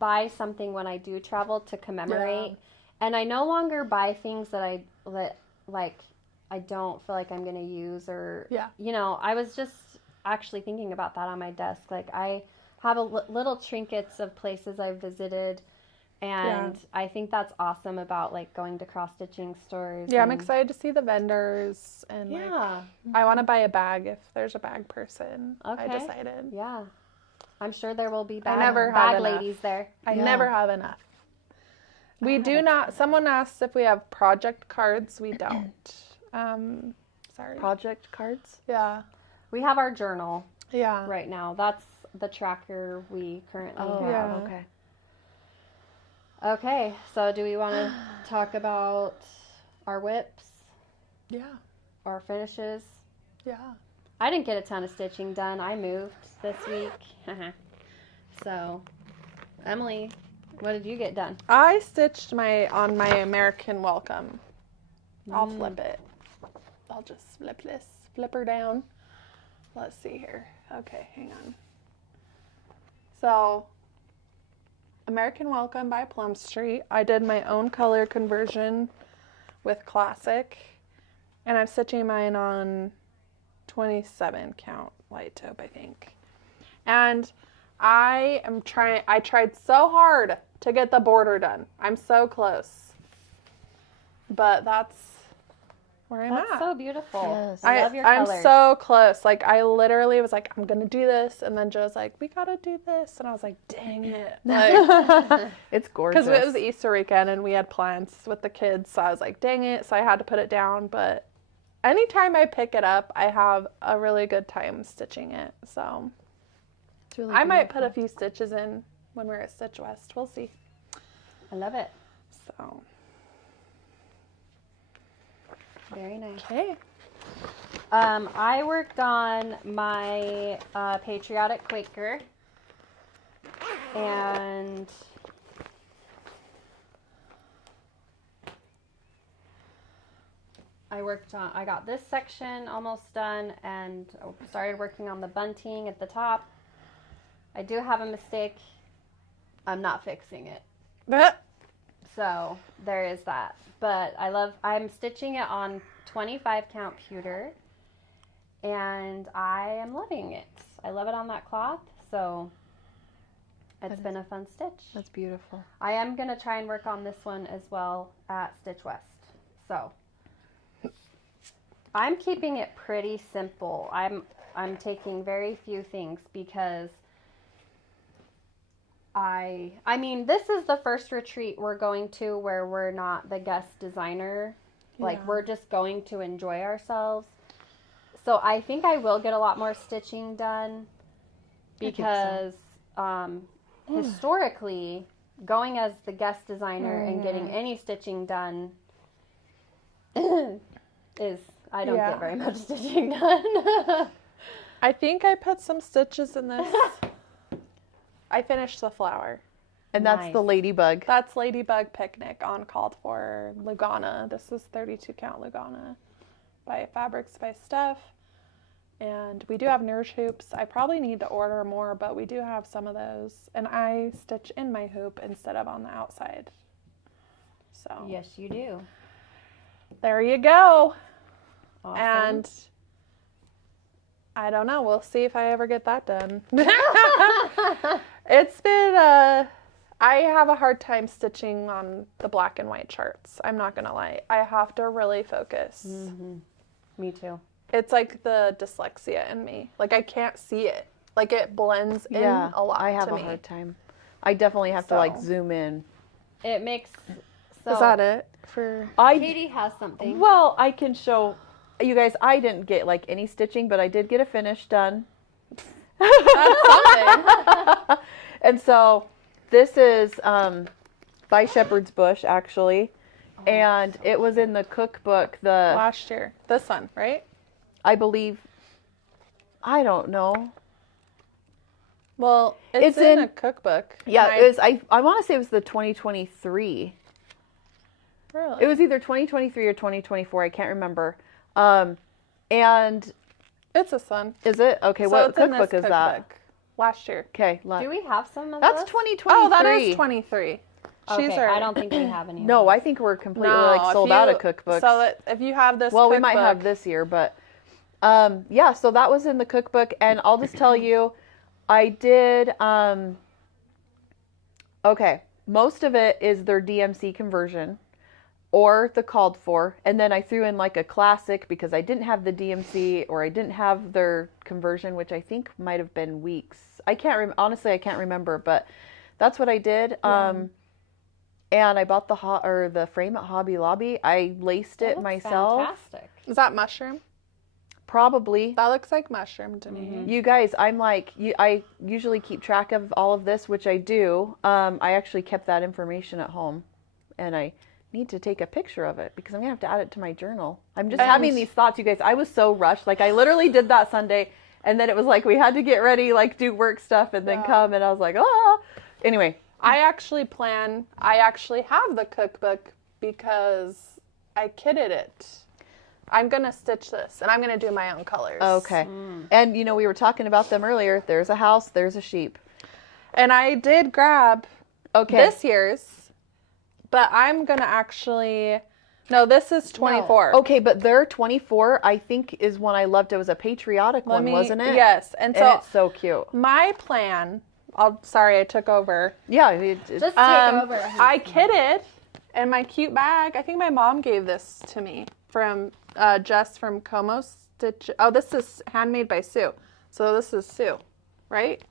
buy something when I do travel to commemorate, and I no longer buy things that I don't feel like I'm going to use, or I was just actually thinking about that on my desk. Like I have little trinkets of places I've visited, and I think that's awesome about like going to cross stitching stores. Yeah, I'm excited to see the vendors, and like I want to buy a bag if there's a bag person. Okay. I decided. Yeah. I'm sure there will be bag ladies there. I never have enough. We do not. Someone asked if we have project cards. We don't. Sorry. Project cards? Yeah. We have our journal. Yeah. Right now. That's the tracker we currently have. Yeah. Okay. Okay, so do we want to talk about our whips? Yeah. Our finishes? Yeah. I didn't get a ton of stitching done. I moved this week. So, Emily, what did you get done? I stitched on my American Welcome. I'll flip it. I'll just flip her down. Let's see here. Okay, hang on. So, American Welcome by Plum Street. I did my own color conversion with Classic, and I'm stitching mine on 27 count light taupe, I think. And I tried so hard to get the border done. I'm so close. But that's where I'm That's at. so beautiful. Yes. I love your I'm colors. so close. Like, I literally was like, I'm going to do this. And then Joe's like, we got to do this. And I was like, dang it. Like, It's gorgeous. because it was Easter weekend and we had plans with the kids. So I was like, dang it. So I had to put it down. But anytime I pick it up, I have a really good time stitching it. So It's really I might put beautiful. a few stitches in when we're at Stitch West. We'll see. I love it. So, Very nice. okay. I worked on my Patriotic Quaker, and I got this section almost done and started working on the bunting at the top. I do have a mistake. I'm not fixing it. So there is that. But I'm stitching it on 25 count pewter, and I am loving it. I love it on that cloth, so it's been a fun stitch. That's beautiful. I am going to try and work on this one as well at Stitch West. So I'm keeping it pretty simple. I'm taking very few things because I mean, this is the first retreat we're going to where we're not the guest designer. Like, Yeah. we're just going to enjoy ourselves. So I think I will get a lot more stitching done because historically, going as the guest designer and getting any stitching done is, I don't get very much stitching done. I think I put some stitches in this. I finished the flower. And that's the ladybug. That's Ladybug Picnic on Called For Lugana. This is 32 count Lugana by Fabrics by Steph. And we do have nurse hoops. I probably need to order more, but we do have some of those. And I stitch in my hoop instead of on the outside. So Yes, you do. there you go. Awesome. And I don't know. We'll see if I ever get that done. It's been, I have a hard time stitching on the black and white charts. I'm not going to lie. I have to really focus. Mm-hmm. Me too. It's like the dyslexia in me. Like, I can't see it. Like, it blends in a lot I have to a me. hard time. I definitely have to like zoom in. It makes so. Is that it for? Katie has something. Well, I can show you guys. I didn't get like any stitching, but I did get a finish done. That's something. And so this is by Shepherd's Bush, actually. And it was in the cookbook, Last year. This one, right? I believe, I don't know. Well, it's in a cookbook. Yeah, it was, I want to say it was the 2023. Really? It was either 2023 or 2024. I can't remember. And It's this one. is it? Okay, So what it's in this cookbook is that? cookbook. Last year. Okay. Do we have some of That's this? 2023. Oh, that is 23. Okay, She's right. I don't think we have any. No, I think we're completely like sold out of cookbooks. So that if you have this Well, cookbook, we might have this year, but yeah, so that was in the cookbook, and I'll just tell you, I did, okay, most of it is their DMC conversion or the called for, and then I threw in like a classic because I didn't have the DMC or I didn't have their conversion, which I think might have been weeks. I can't honestly, I can't remember, but that's what I did. And I bought the frame at Hobby Lobby. I laced it That looks myself. Fantastic. Is that mushroom? Probably. That looks like mushroom to me. You guys, I'm like, I usually keep track of all of this, which I do. I actually kept that information at home, and I need to take a picture of it because I'm going to have to add it to my journal. I'm just having these thoughts, you guys. I was so rushed. Like, I literally did that Sunday, and then it was like we had to get ready, like do work stuff, and then come, and I was like, oh. Anyway. I actually have the cookbook because I kitted it. I'm going to stitch this, and I'm going to do my own colors. Okay. And, we were talking about them earlier. There's a house, there's a sheep. And I did grab this year's, but I'm going to actually... No, this is 24. No. Okay, but their 24, I think, is one I loved. It was a Patriotic one, wasn't it? Yes. And so it's so cute. My plan... Sorry, I took over. Yeah. Just take over. I kitted, and my cute bag, I think my mom gave this to me from Jess from Como Stitch. Oh, this is handmade by Sue. So this is Sue, right?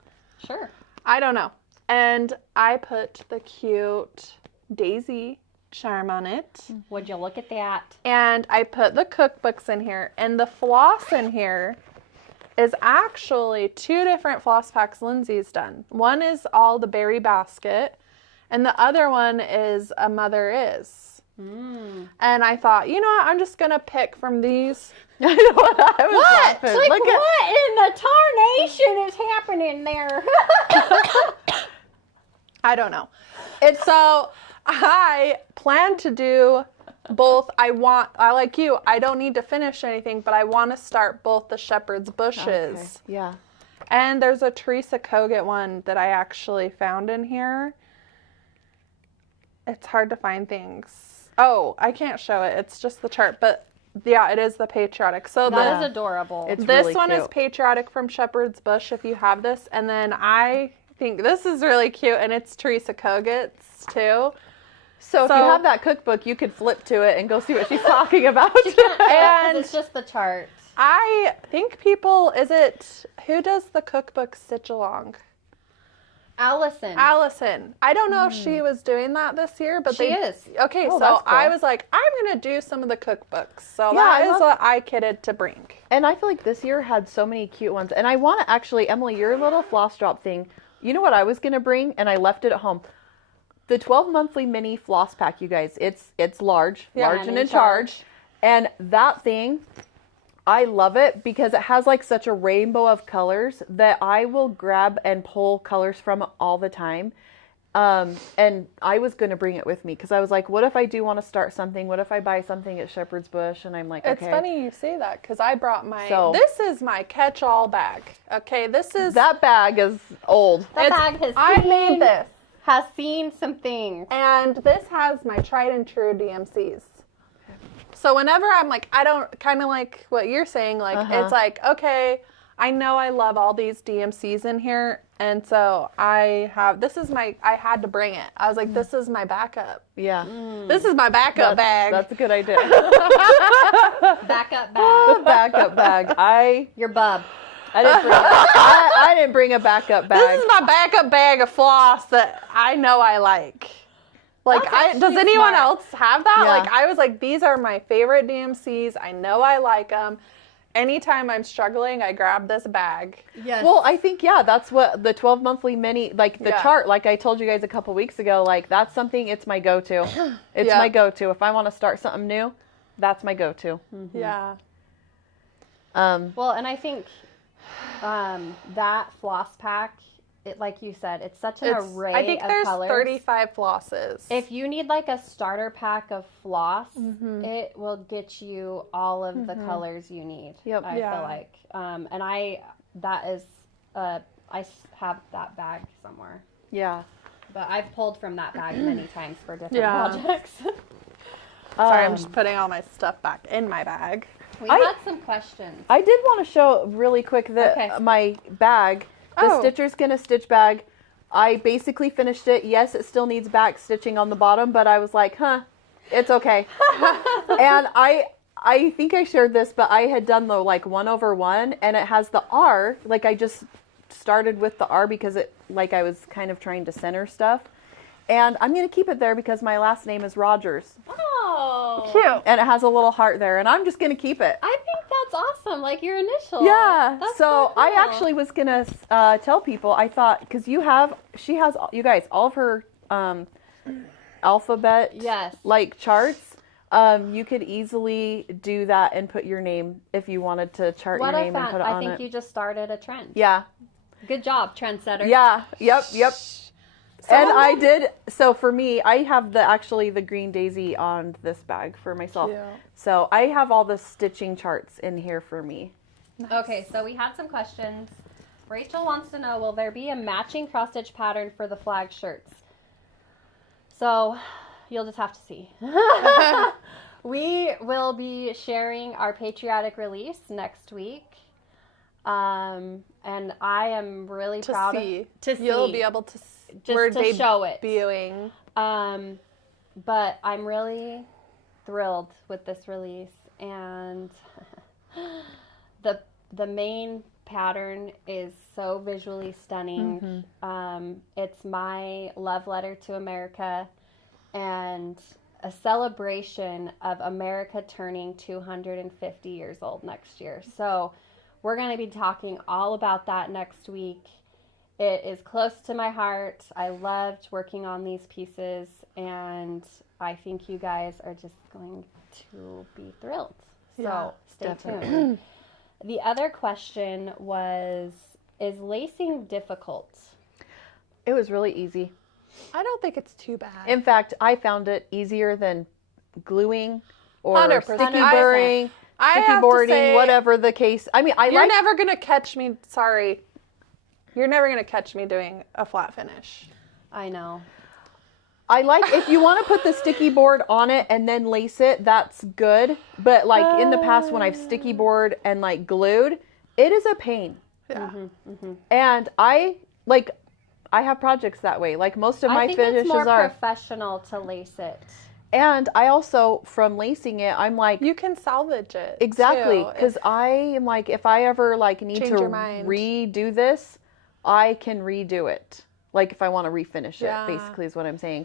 Sure. I don't know. And I put the cute daisy charm on it. Would you look at that? And I put the cookbooks in here. And the floss in here is actually 2 different floss packs Lindsay's done. One is all the berry basket, and the other one is a Mother Is. And I thought, you know what? I'm just gonna pick from these. I know what I was laughing. Like, what in the tarnation is happening there? I don't know. So I plan to do both. I like you, I don't need to finish anything, but I want to start both the shepherd's bushes. Okay. Yeah. And there's a Teresa Kogut one that I actually found in here. It's hard to find things. Oh, I can't show it. It's just the chart, but yeah, it is the Patriotic. So that is adorable. It's this really one cute. is Patriotic from Shepherd's Bush if you have this. And then I think this is really cute, and it's Teresa Kogut's too. So if you have that cookbook, you could flip to it and go see what she's talking about. And it's just the chart. I think who does the cookbook stitch along? Allison. I don't know if she was doing that this year, but she is. Okay, Oh, so that's cool. I was like, I'm going to do some of the cookbooks. So Yeah, that is what I kitted to bring. And I feel like this year had so many cute ones. And I want to actually, Emily, your little floss drop thing, you know what I was going to bring? And I left it at home. The 12 monthly mini floss pack, you guys, it's large and in charge. And that thing, I love it because it has like such a rainbow of colors that I will grab and pull colors from all the time. And I was going to bring it with me because I was like, what if I do want to start something? What if I buy something at Shepherd's Bush? And I'm like, okay. It's funny you say that because I brought this is my catch-all bag. Okay, that bag is old. I made this. Has seen some things. And this has my tried and true DMCs. So whenever I'm like, I don't, kind of like what you're saying, like, it's like, okay, I know I love all these DMCs in here. And so I had to bring it. I was like, this is my backup. Yeah. This is my backup bag. That's a good idea. Backup bag. Backup bag. Your bub. I didn't bring a backup bag. This is my backup bag of floss that I know I like. Like, does anyone else have that? Yeah. Like, I was like, these are my favorite DMCs. I know I like them. Anytime I'm struggling, I grab this bag. Yes. Well, I think, that's what the 12 monthly mini, like the chart, like I told you guys a couple weeks ago, like that's something, it's my go-to. It's my go-to. If I want to start something new, that's my go-to. Mm-hmm. Yeah. Well, and I think that floss pack, like you said, it's such an array of colors. I think there's 35 flosses. If you need like a starter pack of floss, it will get you all of the colors you need. Yep. I feel like. And I have that bag somewhere. Yeah. But I've pulled from that bag many times for different projects. Sorry, I'm just putting all my stuff back in my bag. We had some questions. I did want to show really quick my bag. The Stitcher's Gonna Stitch bag. I basically finished it. Yes, it still needs back stitching on the bottom, but I was like, it's okay. And I think I shared this, but I had done the like 1/1, and it has the R. Like I just started with the R because I was kind of trying to center stuff. And I'm going to keep it there because my last name is Rogers. Oh. Cute. And it has a little heart there, and I'm just going to keep it. I think that's awesome. Like your initial. Yeah. That's So cool. I actually was gonna tell people. I thought because she has you guys all of her alphabet like charts. You could easily do that and put your name if you wanted to chart your name and put it on it. I think you just started a trend. Yeah. Good job, trendsetter. Yeah. Yep. And I did. So for me, I have the green daisy on this bag for myself. Cute. So I have all the stitching charts in here for me. Nice. Okay, so we had some questions. Rachel wants to know, will there be a matching cross stitch pattern for the flag shirts? So you'll just have to see. We will be sharing our Patriotic release next week. And I am really proud to see. You'll be able to just to show it. Debuting. But I'm really thrilled with this release, and the main pattern is so visually stunning. It's my love letter to America and a celebration of America turning 250 years old next year. So we're going to be talking all about that next week. It is close to my heart. I loved working on these pieces, and I think you guys are just going to be thrilled. So stay tuned. The other question was, is lacing difficult? It was really easy. I don't think it's too bad. In fact, I found it easier than gluing or 100%. sticky burring, sticky boarding, whatever the case. I mean, You're never going to catch me, You're never going to catch me doing a flat finish. I know. I like, if you want to put the sticky board on it and then lace it, that's good. But like in the past when I've sticky board and like glued, it is a pain. Yeah. And I have projects that way. Like most of my finishes it's more are professional to lace it. And I also, from lacing it, I'm like, you can salvage it. Exactly. Because I am like, if I ever like need to redo this, I can redo it. Like if I want to refinish it, basically is what I'm saying.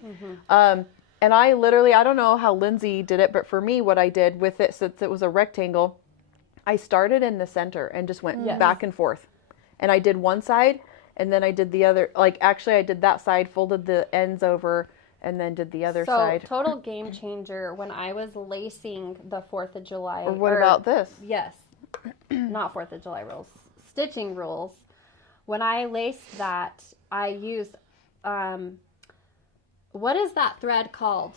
And I literally, I don't know how Lindsay did it, but for me, what I did with it, since it was a rectangle, I started in the center and just went back and forth. And I did one side and then I did the other. Like actually I did that side, folded the ends over, and then did the other side. So total game changer when I was lacing the 4th of July. Or what about this? Yes. Not 4th of July rules. Stitching rules. When I laced that, I used, what is that thread called?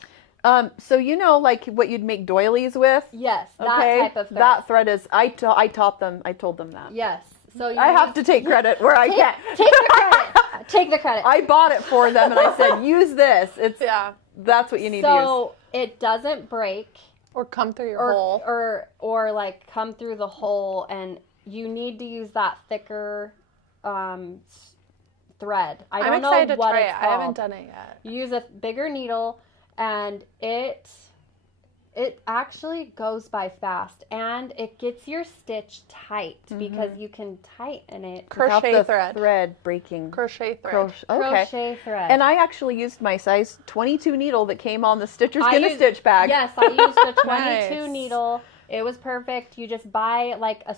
So you know, like what you'd make doilies with? Yes, that type of thread. That thread is, I taught them, I told them that. Yes. So I have to take credit where I can. Take the credit. Take the credit. I bought it for them and I said, use this. That's what you need to use. So it doesn't break. Or come through your hole. Or like come through the hole, and you need to use that thicker thread. I don't know what it's called. I haven't done it yet. You use a bigger needle, and it actually goes by fast, and it gets your stitch tight because you can tighten it. Crochet thread. Thread breaking. Crochet thread. Crochet thread. And I actually used my size 22 needle that came on the Stitcher's Gonna Stitch bag. Yes, I used a 22 needle. It was perfect. You just buy like a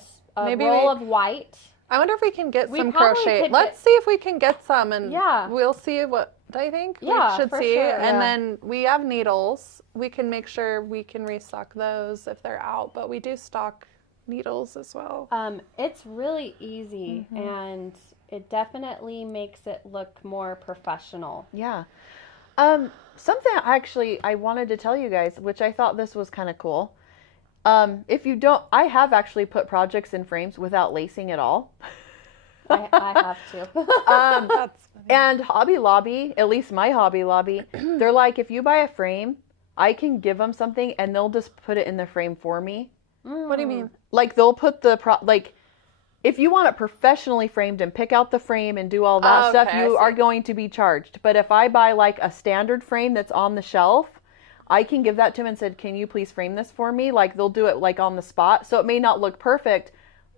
roll of white. I wonder if we can get some crochet. Let's see if we can get some, and we'll see what I think we should see. Sure. And then we have needles. We can make sure we can restock those if they're out, but we do stock needles as well. It's really easy, and it definitely makes it look more professional. Yeah. Something I wanted to tell you guys, which I thought this was kind of cool. If you don't, I have actually put projects in frames without lacing at all. I have to. That's funny. And Hobby Lobby, at least my Hobby Lobby, they're like, if you buy a frame, I can give them something and they'll just put it in the frame for me. What do you mean? Like they'll put if you want it professionally framed and pick out the frame and do all that stuff, you are going to be charged. But if I buy like a standard frame that's on the shelf, I can give that to them and said, can you please frame this for me? Like they'll do it like on the spot. So it may not look perfect,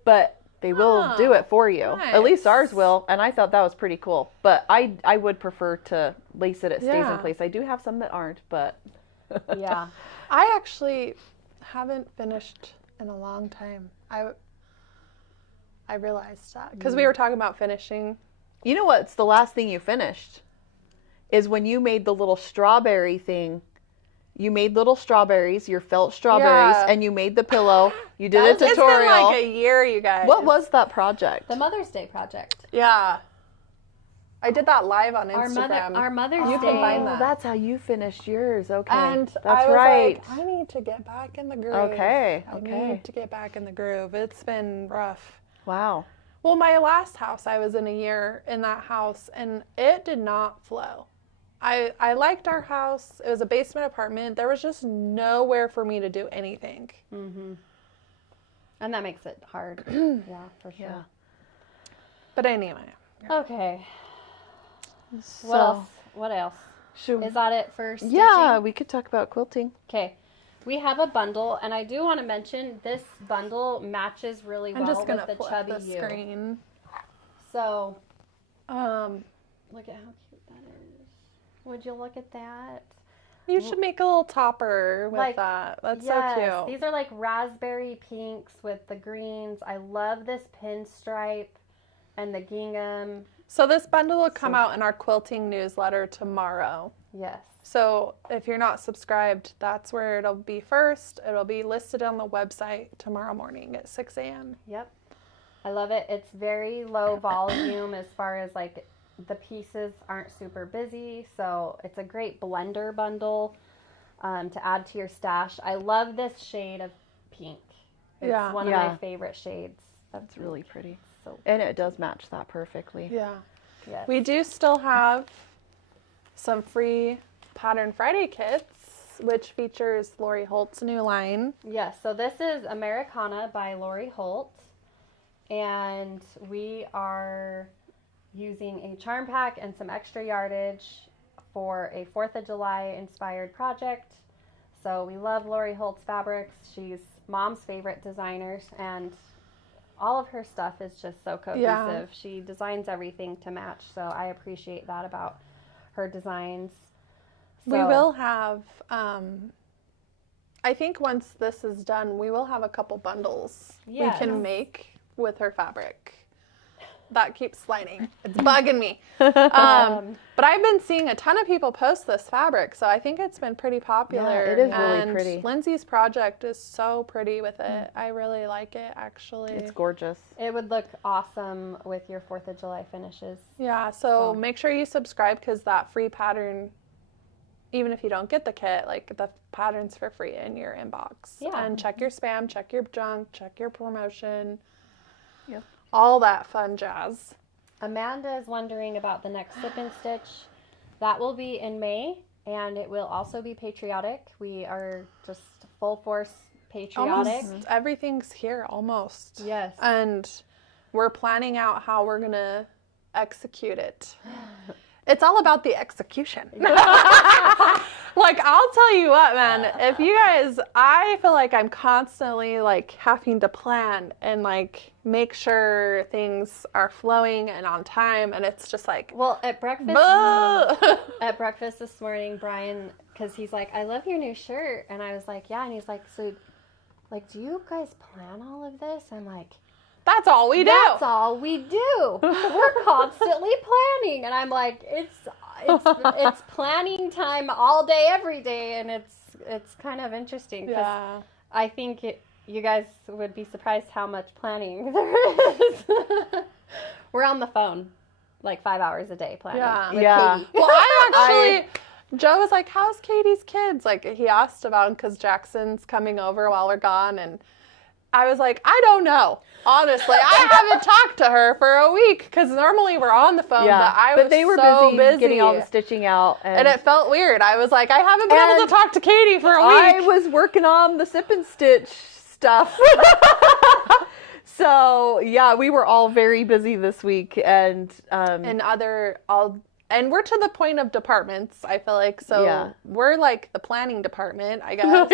but they will do it for you. Nice. At least ours will. And I thought that was pretty cool. But I would prefer to lace it stays in place. I do have some that aren't, but. Yeah. I actually haven't finished in a long time. I realized that because we were talking about finishing. You know what's the last thing you finished? Is when you made the little strawberry thing. You made little strawberries, your felt strawberries, and you made the pillow. You did a tutorial. It's been like a year, you guys. What was that project? The Mother's Day project. Yeah. I did that live on Instagram. Our Mother's Day. You can find that. That's how you finished yours. Okay. And that's I was right. like, I need to get back in the groove. Okay. I need to get back in the groove. It's been rough. Wow. Well, my last house, I was in a year in that house, and it did not flow. I liked our house. It was a basement apartment. There was just nowhere for me to do anything. Mm-hmm. And that makes it hard. Yeah, for sure. Yeah. But anyway. Okay. So, What else? Should, Is that it for stitching? yeah, we could talk about quilting. Okay. We have a bundle, and I do want to mention this bundle matches really well with the chubby you. Screen. So, Look at how cute that is. Would you look at that? You should make a little topper with Like, that. That's yes, so cute. These are like raspberry pinks with the greens. I love this pinstripe and the gingham. So this bundle will come out in our quilting newsletter tomorrow. Yes. So if you're not subscribed, that's where it'll be first. It'll be listed on the website tomorrow morning at 6 a.m. Yep. I love it. It's very low volume as far as like the pieces aren't super busy. So it's a great blender bundle to add to your stash. I love this shade of pink. It's one of my favorite shades. That's really pretty. So and it does match that perfectly. Yeah. yes. We do still have some free Pattern Friday kits, which features Lori Holt's new line. Yes, so this is Americana by Lori Holt, and we are using a charm pack and some extra yardage for a 4th of July inspired project. So we love Lori Holt's fabrics. She's Mom's favorite designer, and all of her stuff is just so cohesive. Yeah. She designs everything to match, so I appreciate that about her designs. We will have, I think once this is done, we will have a couple bundles we can make with her fabric. That keeps sliding. It's bugging me. But I've been seeing a ton of people post this fabric, so I think it's been pretty popular. Yeah, it is really pretty. Lindsay's project is so pretty with it. I really like it, actually. It's gorgeous. It would look awesome with your 4th of July finishes. Yeah, so make sure you subscribe because that free pattern, even if you don't get the kit, like the pattern's for free in your inbox. Yeah. And check your spam, check your junk, check your promotion. Yep. All that fun jazz. Amanda is wondering about the next Sip and Stitch. That will be in May, and it will also be Patriotic. We are just full force Patriotic. Almost everything's here, almost. Yes. And we're planning out how we're going to execute it. It's all about the execution. Like, I'll tell you what, man, if you guys, I feel like I'm constantly, like, having to plan and, like, make sure things are flowing and on time, and it's just like, well, at breakfast this morning, Brian, because he's like, I love your new shirt, and I was like, yeah, and he's like, so, like, do you guys plan all of this? I'm like, that's all we do. That's all we do. We're constantly planning, and I'm like, it's planning time all day, every day, and it's kind of interesting. Yeah. I think you guys would be surprised how much planning there is. We're on the phone like 5 hours a day planning. Yeah. Katie. Well, I actually, Joe was like, how's Katie's kids? Like, he asked about them because Jackson's coming over while we're gone, and I was like, I don't know. Honestly, I haven't talked to her for a week because normally we're on the phone, but they were so busy getting all the stitching out. And it felt weird. I was like, I haven't been able to talk to Katie for a week. I was working on the Sip and Stitch stuff. So, yeah, we were all very busy this week. And and we're to the point of departments, I feel like. So we're like the planning department, I guess.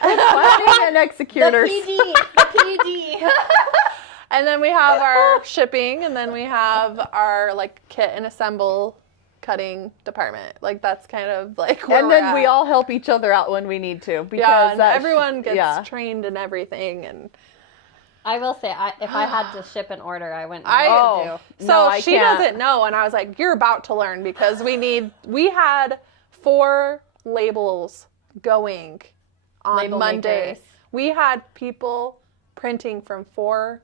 Planning and executors. The PD. And then we have our shipping, and then we have our like kit and assemble cutting department. Like, that's kind of like where and then we all help each other out when we need to. Because and everyone gets trained in everything. And I will say, if I had to ship an order, I wouldn't know what to do. So No, she doesn't know, and I was like, you're about to learn, because we had 4 labels going on Label Monday. makers. We had people printing from 4,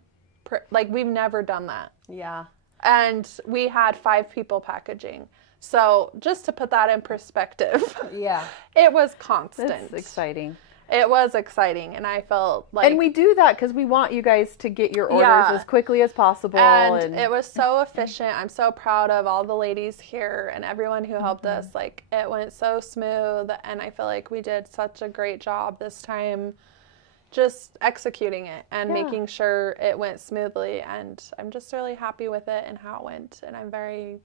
like we've never done that. Yeah. And we had 5 people packaging. So just to put that in perspective, Yeah. it was constant. It's exciting. It was exciting, and I felt like... And we do that because we want you guys to get your orders as quickly as possible. And it was so efficient. I'm so proud of all the ladies here and everyone who helped us. Like, it went so smooth, and I feel like we did such a great job this time just executing it and making sure it went smoothly. And I'm just really happy with it and how it went. And I'm very,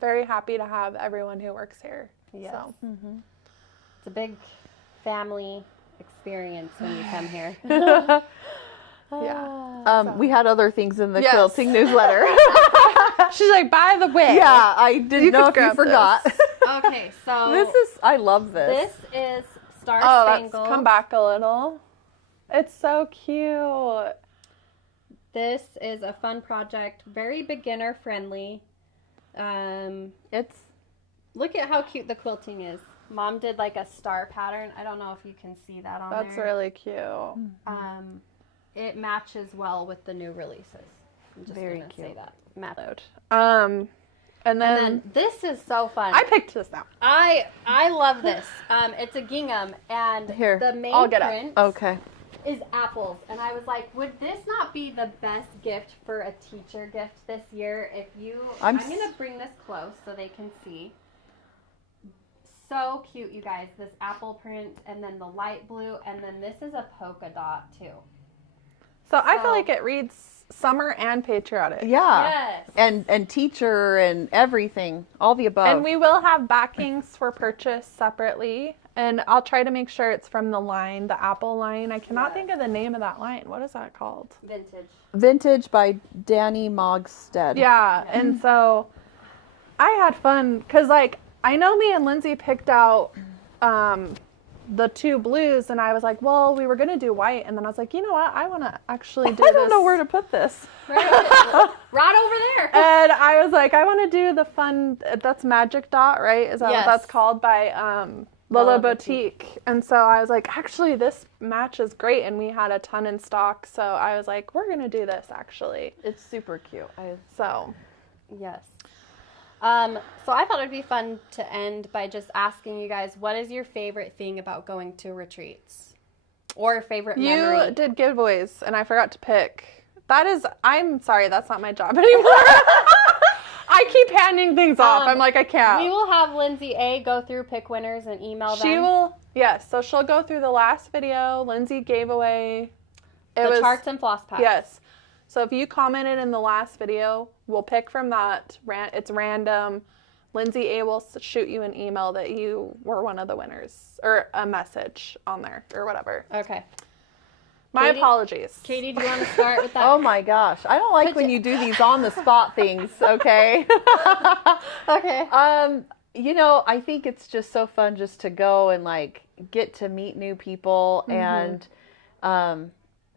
very happy to have everyone who works here. Yes. So. It's a big family experience when you come here. Yeah. We had other things in the quilting newsletter. She's like, by the way. Yeah, I didn't know if you forgot. Okay, so I love this. this is Star Let's Spangled. come back a little. It's so cute. This is a fun project, very beginner friendly. It's Look at how cute the quilting is. Mom did like a star pattern. I don't know if you can see that on That's there. really cute. It matches well with the new releases. I'm just Very gonna cute. say that. Matched. And And then then this is so fun. I picked this out. I love this. It's a gingham, and Here, the main I'll get it. print okay. is apples. And I was like, would this not be the best gift for a teacher gift this year? If you, I'm gonna bring this close so they can see. So cute, you guys. This apple print, and then the light blue, and then this is a polka dot too. So I feel like it reads summer and patriotic. Yeah. Yes. And teacher and everything, all the above. And we will have backings for purchase separately. And I'll try to make sure it's from the line, the apple line. I cannot think of the name of that line. What is that called? Vintage by Danny Mogstead. Yeah. And so I had fun because, like, I know me and Lindsay picked out the 2 blues, and I was like, well, we were going to do white. And then I was like, you know what? I want to actually do I don't know where to put this. Right over there. And I was like, I want to do the fun, that's Magic Dot, right? Is that what that's called? By Lola Boutique. And so I was like, actually, this matches great. And we had a ton in stock. So I was like, we're going to do this, actually. It's super cute. Yes. So I thought it'd be fun to end by just asking you guys, what is your favorite thing about going to retreats? Or favorite memory? You did giveaways, and I forgot to pick. I'm sorry, that's not my job anymore. I keep handing things off. I'm like, I can't. We will have Lindsay A go through, pick winners, and email them. She will, yes. So she'll go through the last video. Lindsay gave away the charts and floss packs. Yes. So if you commented in the last video, we'll pick from that. It's random. Lindsay A will shoot you an email that you were one of the winners, or a message on there, or whatever. Okay. My apologies. Katie, do you want to start with that? Oh my gosh. I don't like when you do these on the spot things, okay? Okay. You know, I think it's just so fun just to go and like get to meet new people and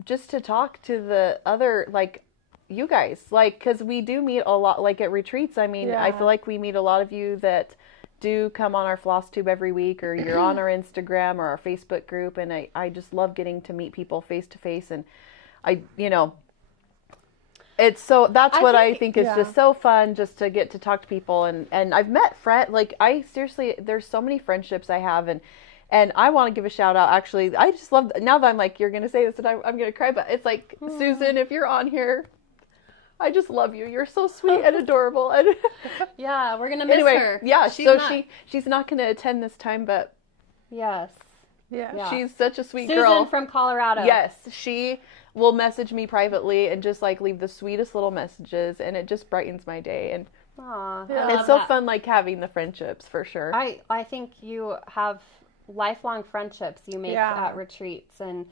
just to talk to the other, like, you guys, like, because we do meet a lot, like at retreats. I mean, I feel like we meet a lot of you that do come on our Flosstube every week, or you're on our Instagram or our Facebook group, and I just love getting to meet people face to face, and it's so, that's what I think is just so fun, just to get to talk to people, and I've met there's so many friendships I have, and I want to give a shout out, actually. I just love, now that I'm like, you're going to say this and I'm going to cry, but it's like, Susan, if you're on here, I just love you. You're so sweet and adorable. And yeah, we're going to miss her. Yeah, she's not going to attend this time, but yes. Yeah. She's such a sweet Susan girl. from Colorado. Yes, she will message me privately and just like leave the sweetest little messages, and it just brightens my day. And Aww, it's so fun, like having the friendships, for sure. I think you have lifelong friendships you make at retreats, and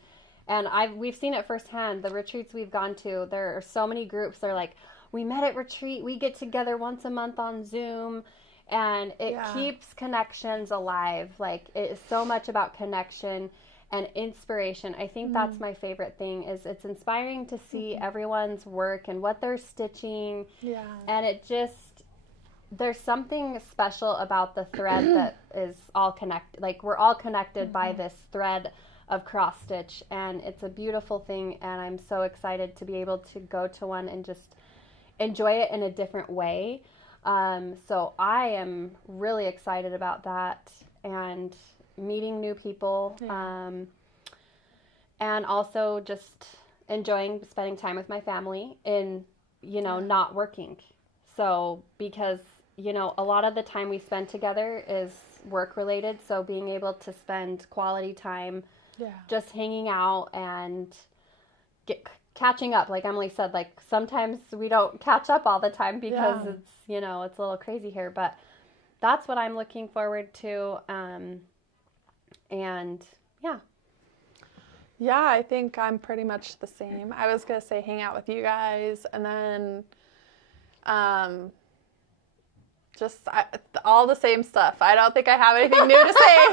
we've seen it firsthand. The retreats we've gone to, there are so many groups. They're like, we met at retreat, we get together once a month on Zoom, and it keeps connections alive. Like, it is so much about connection, and inspiration. I think that's my favorite thing, is it's inspiring to see everyone's work and what they're stitching. Yeah. And it just, there's something special about the thread that is all connected. Like, we're all connected by this thread of cross stitch, and it's a beautiful thing, and I'm so excited to be able to go to one and just enjoy it in a different way. So I am really excited about that, and meeting new people, and also just enjoying spending time with my family and, you know, not working. So, because, you know, a lot of the time we spend together is work related. So being able to spend quality time just hanging out and catching up, like Emily said, like sometimes we don't catch up all the time because it's, you know, it's a little crazy here, but that's what I'm looking forward to. And yeah, I think I'm pretty much the same. I was going to say hang out with you guys, and then just all the same stuff. I don't think I have anything new to say,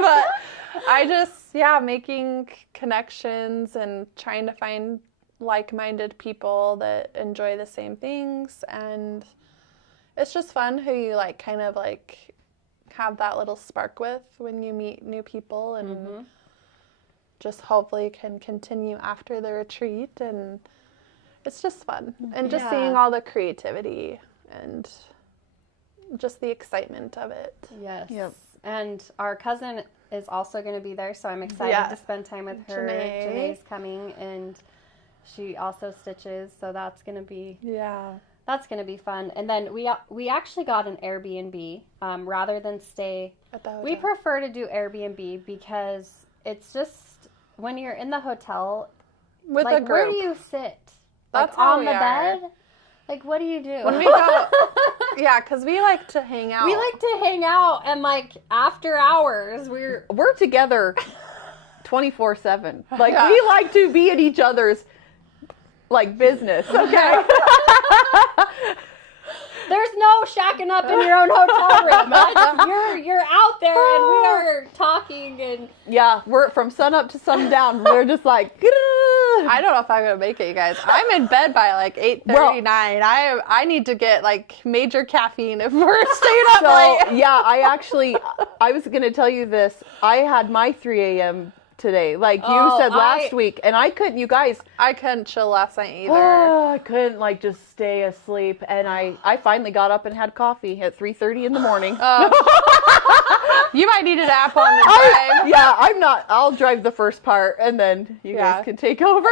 but I just, making connections and trying to find like-minded people that enjoy the same things, and it's just fun who you like kind of like have that little spark with when you meet new people, and just hopefully can continue after the retreat, and it's just fun. And just seeing all the creativity and just the excitement of it. Yes. Yep. And our cousin is also going to be there, so I'm excited to spend time with her. Janae's coming, and she also stitches, so that's going to be that's going to be fun. And then we actually got an Airbnb rather than stay at the hotel. We prefer to do Airbnb because it's just when you're in the hotel with like, a group. Where do you sit? That's like, on we the are. bed? Like, what do you do? When we go, because we like to hang out. We like to hang out, and like after hours, we're together 24/7. Like we like to be at each other's like business. Okay. There's no shacking up in your own hotel room. You're out there, and we are talking, and we're from sun up to sundown. We're just like. I don't know if I'm gonna make it, you guys. I'm in bed by like 8:39. I need to get like major caffeine if we're staying up late. I was gonna tell you this. I had my 3 a.m. today, like you said last week, and I couldn't. You guys, I couldn't chill last night either. I couldn't like just stay asleep, and I finally got up and had coffee at 3:30 in the morning. You might need a nap on the drive. I'm not. I'll drive the first part, and then you guys can take over.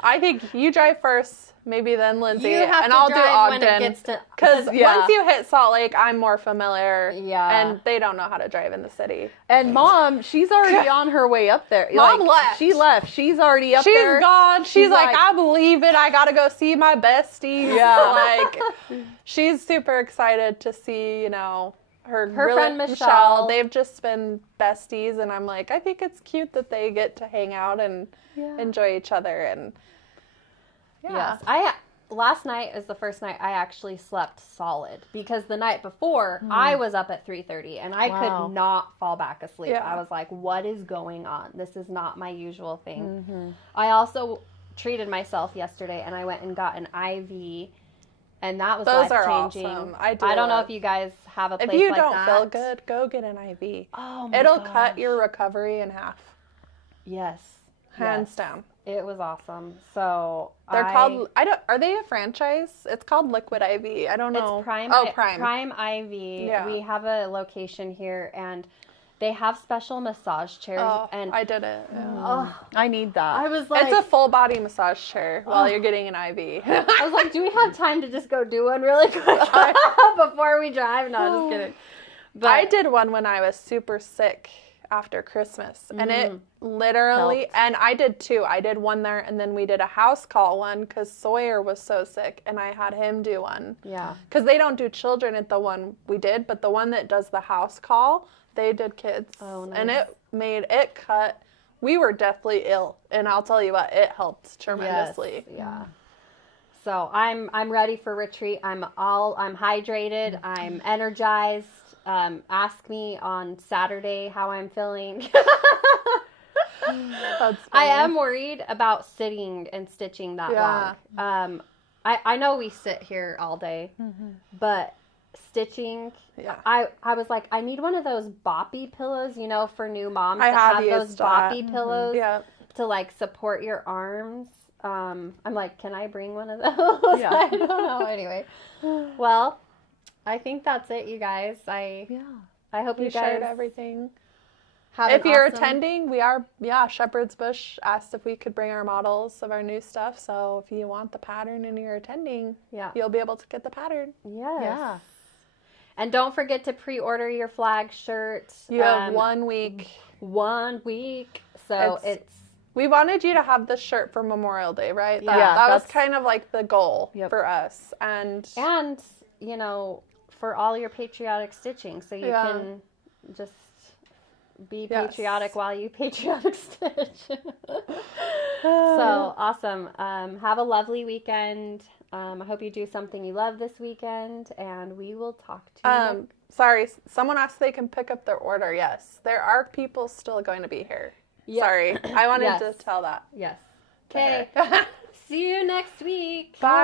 I think you drive first, maybe then Lindsay, and I'll do Ogden. When it gets to, because once you hit Salt Lake, I'm more familiar. Yeah, and they don't know how to drive in the city. And Mom, she's already on her way up there. Mom left. She left. She's already up there. She's gone. She's like, I believe it. I gotta go see my besties. Yeah, like she's super excited to see, you know. Her friend Michelle. They've just been besties, and I'm like, I think it's cute that they get to hang out and enjoy each other. And yes, last night is the first night I actually slept solid, because the night before I was up at 3:30 and I could not fall back asleep. Yeah. I was like, what is going on? This is not my usual thing. I also treated myself yesterday, and I went and got an IV. And that was life-changing. Awesome. I don't know if you guys have a place like that. If you don't feel good, go get an IV. Oh my It'll cut your recovery in half. Yes. Hands down. It was awesome. So they're called. Are they a franchise? It's called Liquid IV. I don't know. It's Prime. Prime IV. Yeah. We have a location here, and they have special massage chairs. Oh, and I did it. Yeah. Oh, I need that. I was like, it's a full body massage chair while you're getting an IV. I was like, do we have time to just go do one really quick before we drive? No, just kidding. But I did one when I was super sick after Christmas, and it literally helped. And I did two. I did one there, and then we did a house call one because Sawyer was so sick, and I had him do one. Yeah. Because they don't do children at the one we did, but the one that does the house call, they did kids. Oh, nice. And it made it cut. We were deathly ill, and I'll tell you what, it helped tremendously. Yes. Yeah. So I'm ready for retreat. I'm hydrated. I'm energized. Ask me on Saturday how I'm feeling. That's I funny. am worried about sitting and stitching that long. I know we sit here all day, but stitching, I was like, I need one of those boppy pillows, you know, for new moms that have those boppy pillows to like support your arms. I'm like, can I bring one of those? I don't know. Anyway, well, I think that's it, you guys. I hope you guys shared everything. If you're attending, we are, Shepherd's Bush asked if we could bring our models of our new stuff. So if you want the pattern and you're attending, you'll be able to get the pattern. Yes. Yeah. And don't forget to pre-order your flag shirt. You have 1 week. 1 week. So we wanted you to have this shirt for Memorial Day, right? That was kind of like the goal for us. And, you know, for all your patriotic stitching. So you can just be patriotic while you patriotic stitch. So awesome. Have a lovely weekend. I hope you do something you love this weekend, and we will talk to you. Sorry, someone asked if they can pick up their order. Yes, there are people still going to be here. Yep. Sorry, I wanted to tell that. Yes. Okay. See you next week. Bye.